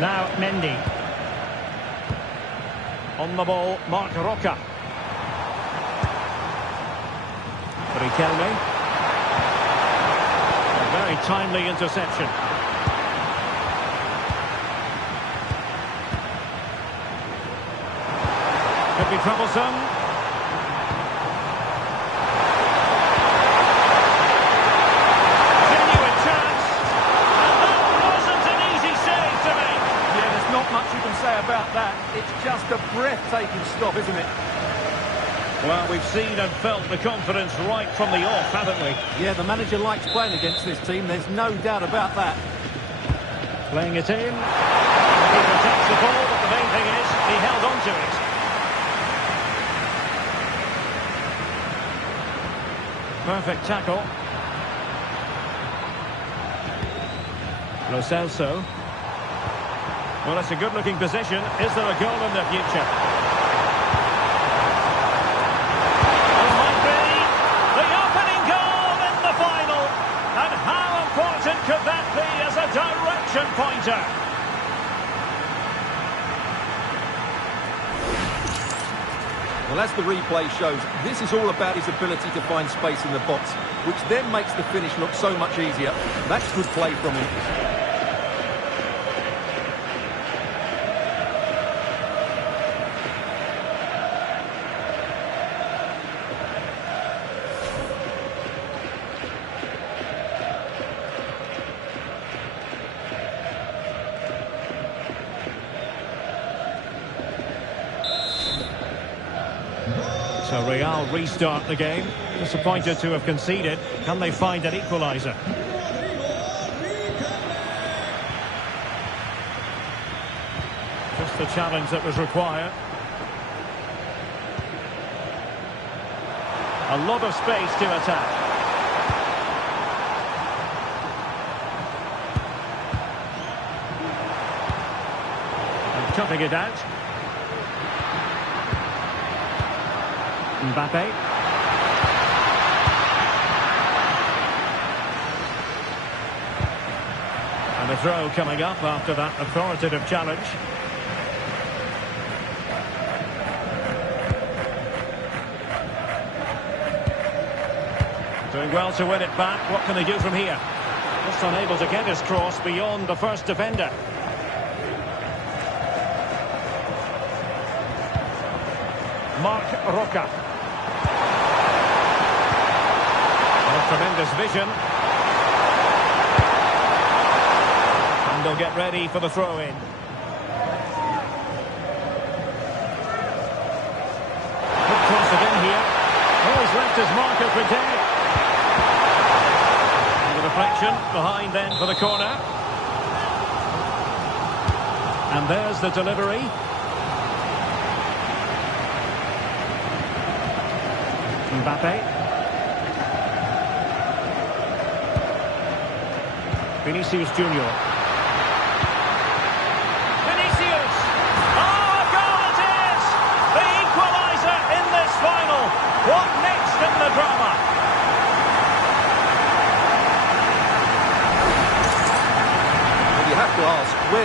Now Mendy. On the ball, Marc Roca. Riquelme. Very timely interception. Could be troublesome. Genuine chance. And that wasn't an easy save to make. Yeah, there's not much you can say about that. It's just a breathtaking stop, isn't it? Well, we've seen and felt the confidence right from the off, haven't we? Yeah, the manager likes playing against this team. There's no doubt about that. Playing it in. He protects the ball, but the main thing is he held on to it. Perfect tackle. Lo Celso. Well, it's a good-looking position. Is there a goal in the future? Could that be as a direction pointer? Well, as the replay shows, this is all about his ability to find space in the box, which then makes the finish look so much easier. That's good play from him. So Real restart the game. Disappointed to have conceded. Can they find an equaliser? Just the challenge that was required. A lot of space to attack. And cutting it out. Mbappe. And a throw coming up after that authoritative challenge. Doing well to win it back. What can they do from here? Just unable to get his cross beyond the first defender. Marc Roca. Tremendous vision. And they'll get ready for the throw-in. Good cross it in here. Oh, he's left his mark every day. And the deflection behind then for the corner. And there's the delivery. Mbappe. Vinicius Junior.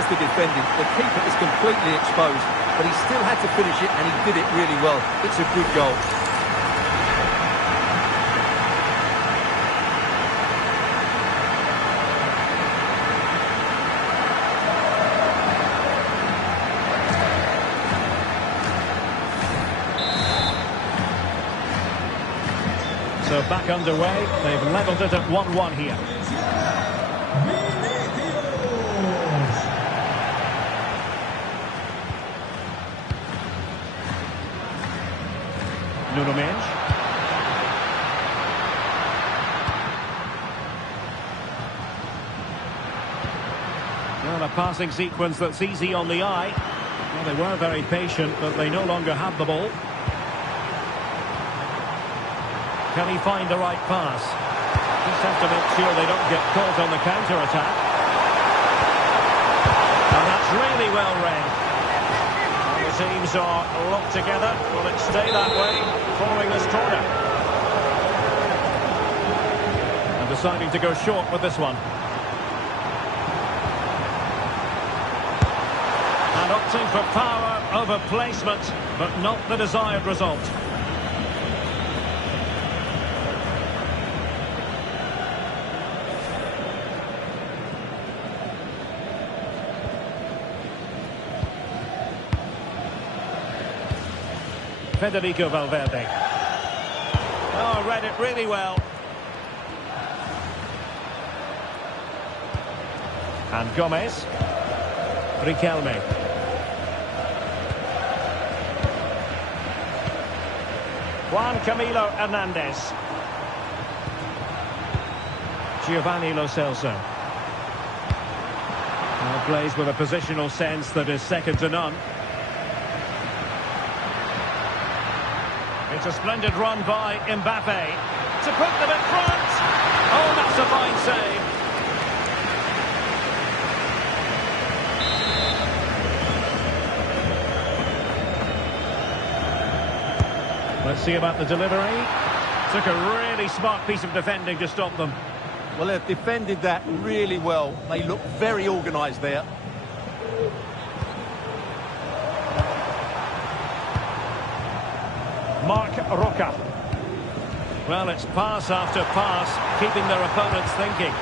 there's the defending. The keeper is completely exposed, but he still had to finish it, and he did it really well. It's a good goal. So back underway. They've levelled it at 1-1 here. Nuno Mendes. Well, a passing sequence that's easy on the eye. Well, they were very patient, but they no longer have the ball. Can he find the right pass? Just have to make sure they don't get caught on the counter-attack. And that's really well read. The teams are locked together. Will it stay that way following this corner? And deciding to go short with this one. And opting for power over placement, but not the desired result. Federico Valverde. Oh, read it really well. And Gomez. Riquelme. Juan Camilo Hernandez. Giovanni Lo Celso. Now plays with a positional sense that is second to none. It's a splendid run by Mbappe to put them in front. Oh, that's a fine save. Let's see about the delivery. Took a really smart piece of defending to stop them. Well, they've defended that really well. They look very organised there. Marc Roca. Well, it's pass after pass, keeping their opponents thinking.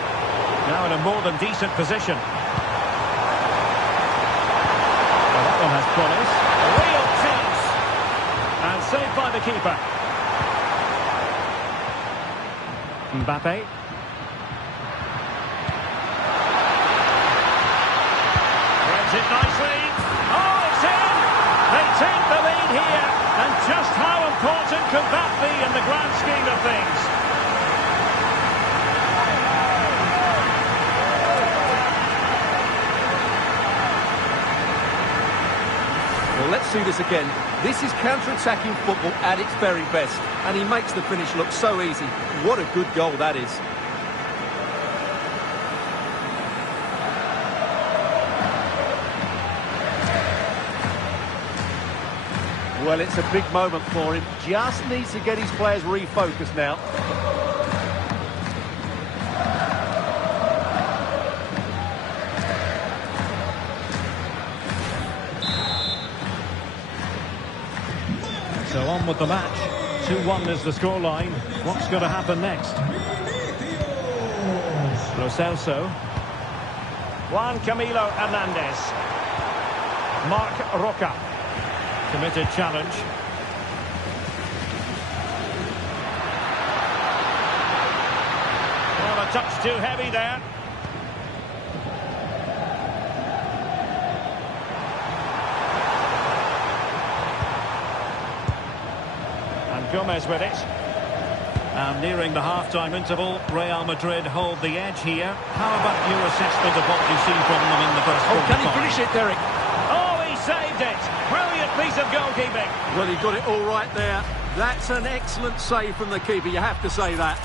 Now in a more than decent position. Well, that one has promise. A real chance. And saved by the keeper. Mbappe. Threads it nicely. Oh, it's in! They take the lead here. And just how important could that be in the grand scheme of things? Well, let's see this again. This is counter-attacking football at its very best. And he makes the finish look so easy. What a good goal that is. Well, it's a big moment for him. Just needs to get his players refocused now. So on with the match. 2-1 is the scoreline. What's going to happen next? Lo Celso. Juan Camilo Hernandez. Marc Roca. Committed challenge. Oh, a touch too heavy there. And Gomez with it. And nearing the half-time interval, Real Madrid hold the edge here. How about your assessment of what you've seen from them in the first 45? Oh, can he finish it, Derek? Oh, he saved it. Brilliant piece of goalkeeping. Well, he got it all right there. That's an excellent save from the keeper, you have to say that.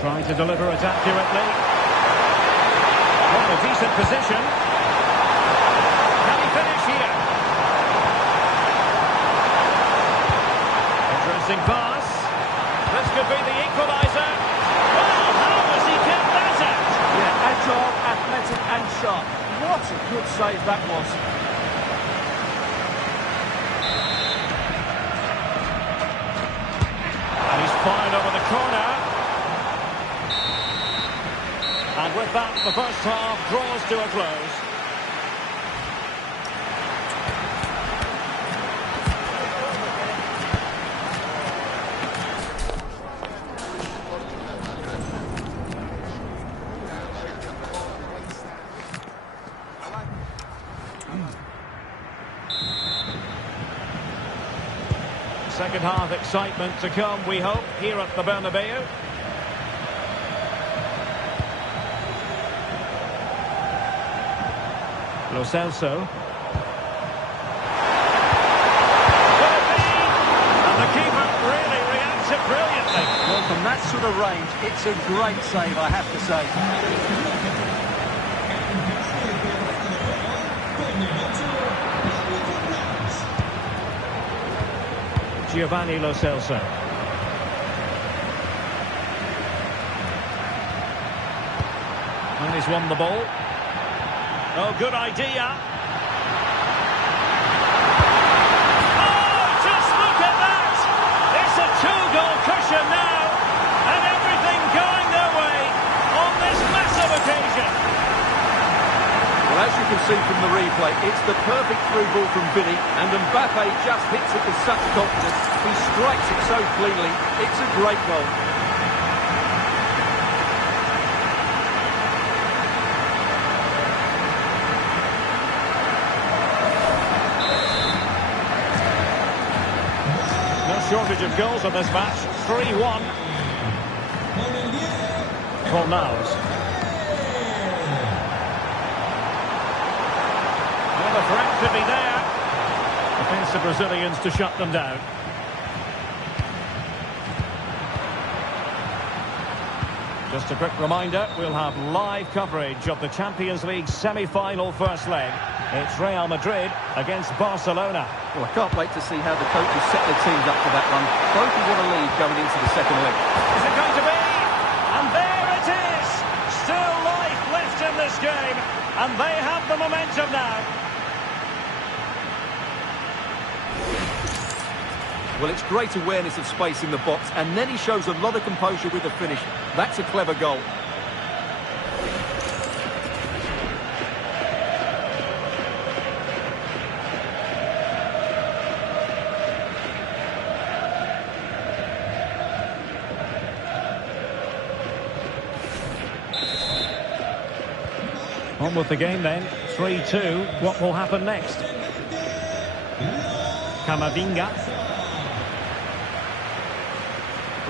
Trying to deliver it accurately. What a decent position. Promising pass. This could be the equaliser. Oh, how has he kept that out? Yeah, agile, athletic and sharp. What a good save that was. And he's fired over the corner. And with that, the first half draws to a close. Second half excitement to come, we hope, here at the Bernabeu. Lo Celso. And the keeper really reacts it brilliantly. Well, from that sort of range, it's a great save, I have to say. Giovanni Lo Celso. And he's won the ball. Oh, good idea. Oh, just look at that! It's a two-goal cushion now, and everything going their way on this massive occasion. Well, as you can see from the replay, it's the perfect through ball from Vinny, and Mbappe just hits it with such confidence. He strikes it so cleanly. It's a great goal. Shortage of goals in this match. 3-1. Fornals. Well, the threat could be there. Against the Brazilians to shut them down. Just a quick reminder, we'll have live coverage of the Champions League semi-final first leg. It's Real Madrid against Barcelona. Well, I can't wait to see how the coaches set their teams up for that one. Both will want to lead going into the second leg. Is it going to be? And there it is! Still life left in this game. And they have the momentum now. Well, it's great awareness of space in the box, and then he shows a lot of composure with the finish. That's a clever goal. On with the game then, 3-2. What will happen next? Camavinga.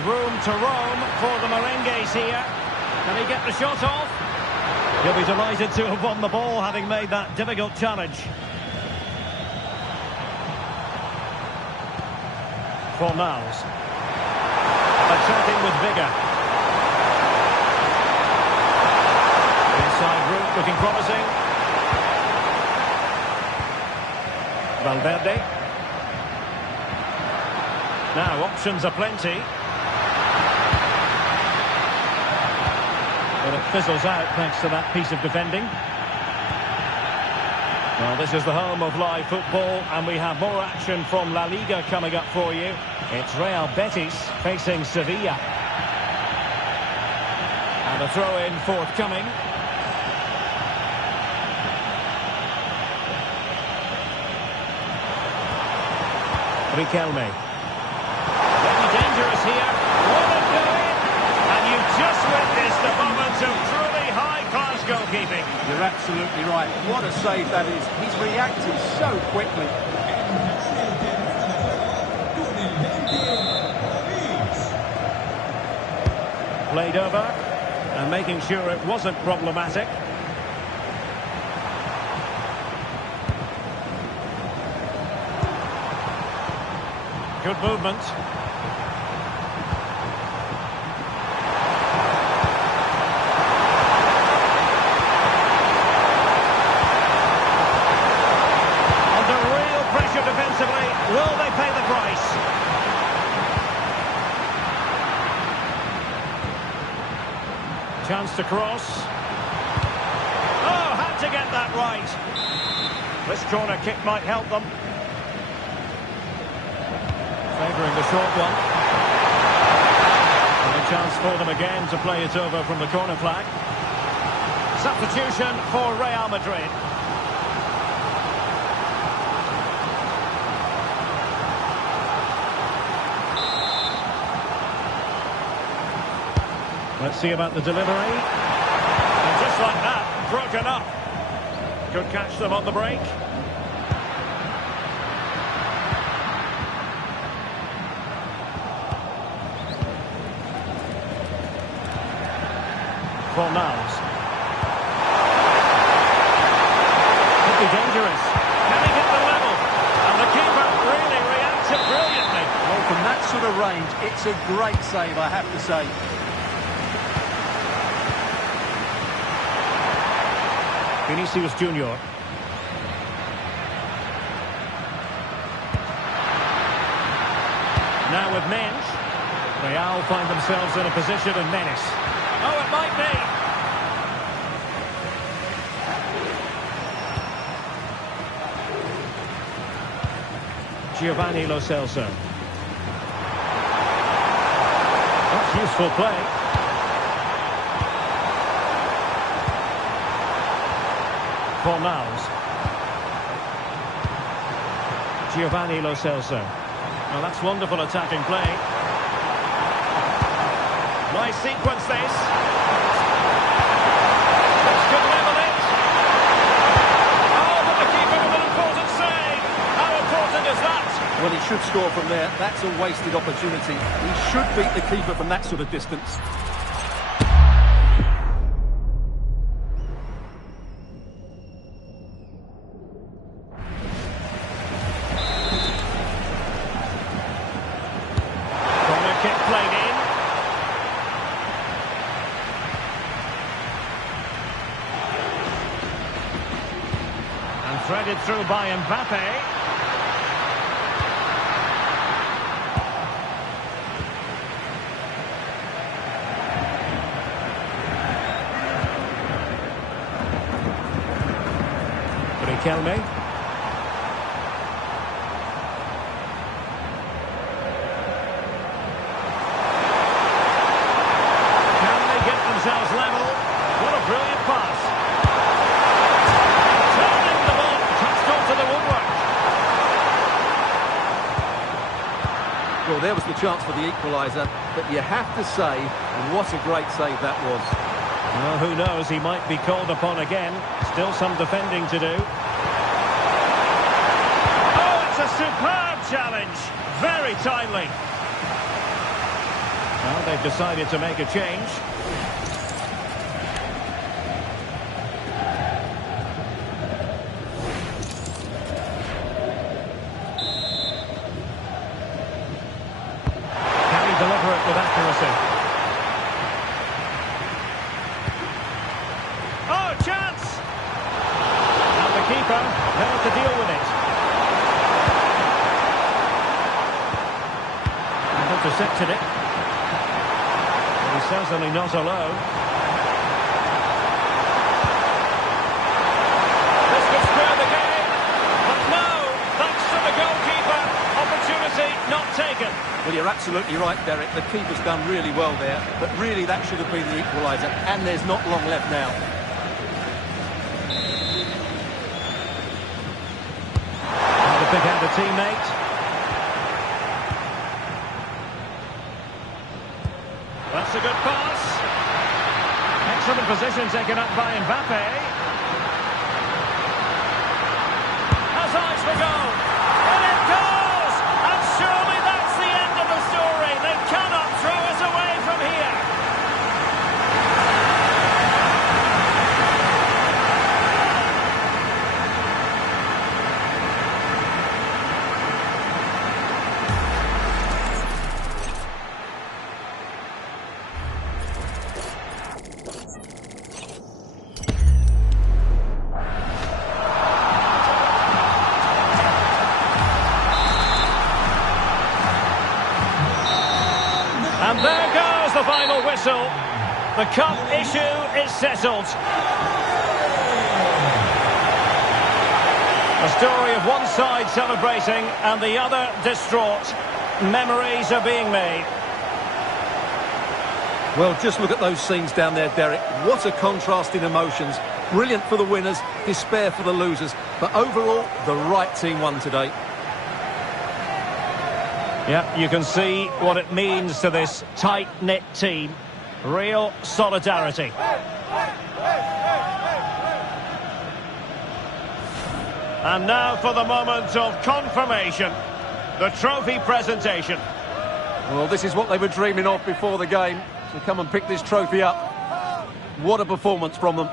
Room to roam for the Merengues here. Can he get the shot off? He'll be delighted to have won the ball, having made that difficult challenge. Fornals. Attacking with vigour. Inside route looking promising. Valverde. Now options are plenty. But it fizzles out thanks to that piece of defending. Well, this is the home of live football, and we have more action from La Liga coming up for you. It's Real Betis facing Sevilla. And a throw-in forthcoming. Riquelme. Very dangerous here. What a go-in! And you just witnessed a moment of truly high-class goalkeeping. You're absolutely right. What a save that is. He's reacted so quickly. Played over and making sure it wasn't problematic. Good movement. Under real pressure defensively. Will they pay the price? Chance to cross. Oh, had to get that right. This corner kick might help them. Favouring the short one. And a chance for them again to play it over from the corner flag. Substitution for Real Madrid. Let's see about the delivery. And just like that, broken up. Could catch them on the break. Fornals. Could be dangerous. Can he get the level? And the keeper really reacted brilliantly. Well, from that sort of range, it's a great save, I have to say. Vinicius Junior. Now with Mendes. Real find themselves in a position of menace. Oh, it might be. Giovanni Lo Celso. That's useful play. Fornals. Giovanni Lo Celso. Well, that's wonderful attacking play. Nice sequence this. This could level it. Oh, but the keeper with an important save. How important is that? Well, he should score from there. That's a wasted opportunity. He should beat the keeper from that sort of distance. Threaded through by Mbappe. Riquelme. Can they get themselves level? What a brilliant pass. Well, there was the chance for the equaliser, but you have to say, what a great save that was. Well, who knows, he might be called upon again. Still some defending to do. Oh, it's a superb challenge. Very timely. Well, they've decided to make a change. Deliver it with accuracy. Oh, chance! And the keeper there to deal with it. And intercepted it. But he's certainly not alone. This could square the game. But no, thanks to the goalkeeper. Opportunity not taken. Well, you're absolutely right, Derek. The keeper's done really well there, but really that should have been the equaliser, and there's not long left now. And a big-handed teammate. That's a good pass. Excellent position taken up by Mbappe. Has eyes for goal. And it goes! And surely that's the end of the story. They cannot throw us away from here. And there goes the final whistle. the cup issue is settled. A story of one side celebrating and the other distraught. Memories are being made. Well, just look at those scenes down there, Derek. What a contrast in emotions. Brilliant for the winners, despair for the losers. But overall, the right team won today. Yeah, you can see what it means to this tight-knit team. Real solidarity. And now for the moment of confirmation. The trophy presentation. Well, this is what they were dreaming of before the game. To come and pick this trophy up. What a performance from them.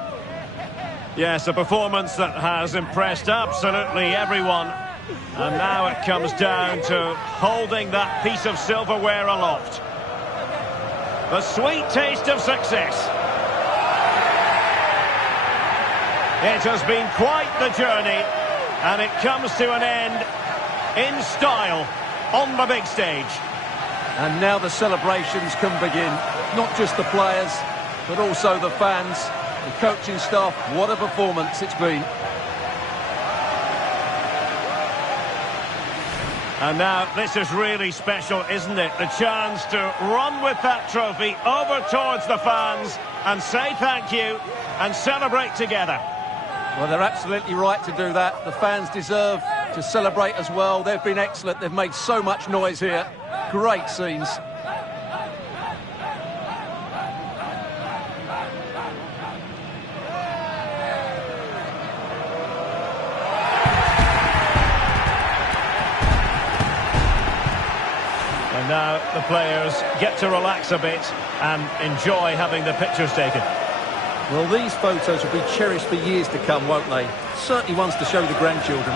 Yes, a performance that has impressed absolutely everyone. And now it comes down to holding that piece of silverware aloft. The sweet taste of success. It has been quite the journey, and it comes to an end in style on the big stage. And now the celebrations can begin. Not just the players, but also the fans, the coaching staff. What a performance it's been. And now this is really special, isn't it? The chance to run with that trophy over towards the fans and say thank you and celebrate together. Well, they're absolutely right to do that. The fans deserve to celebrate as well. They've been excellent. They've made so much noise here. Great scenes. And now the players get to relax a bit and enjoy having the pictures taken. Well, these photos will be cherished for years to come, won't they? Certainly ones to show the grandchildren.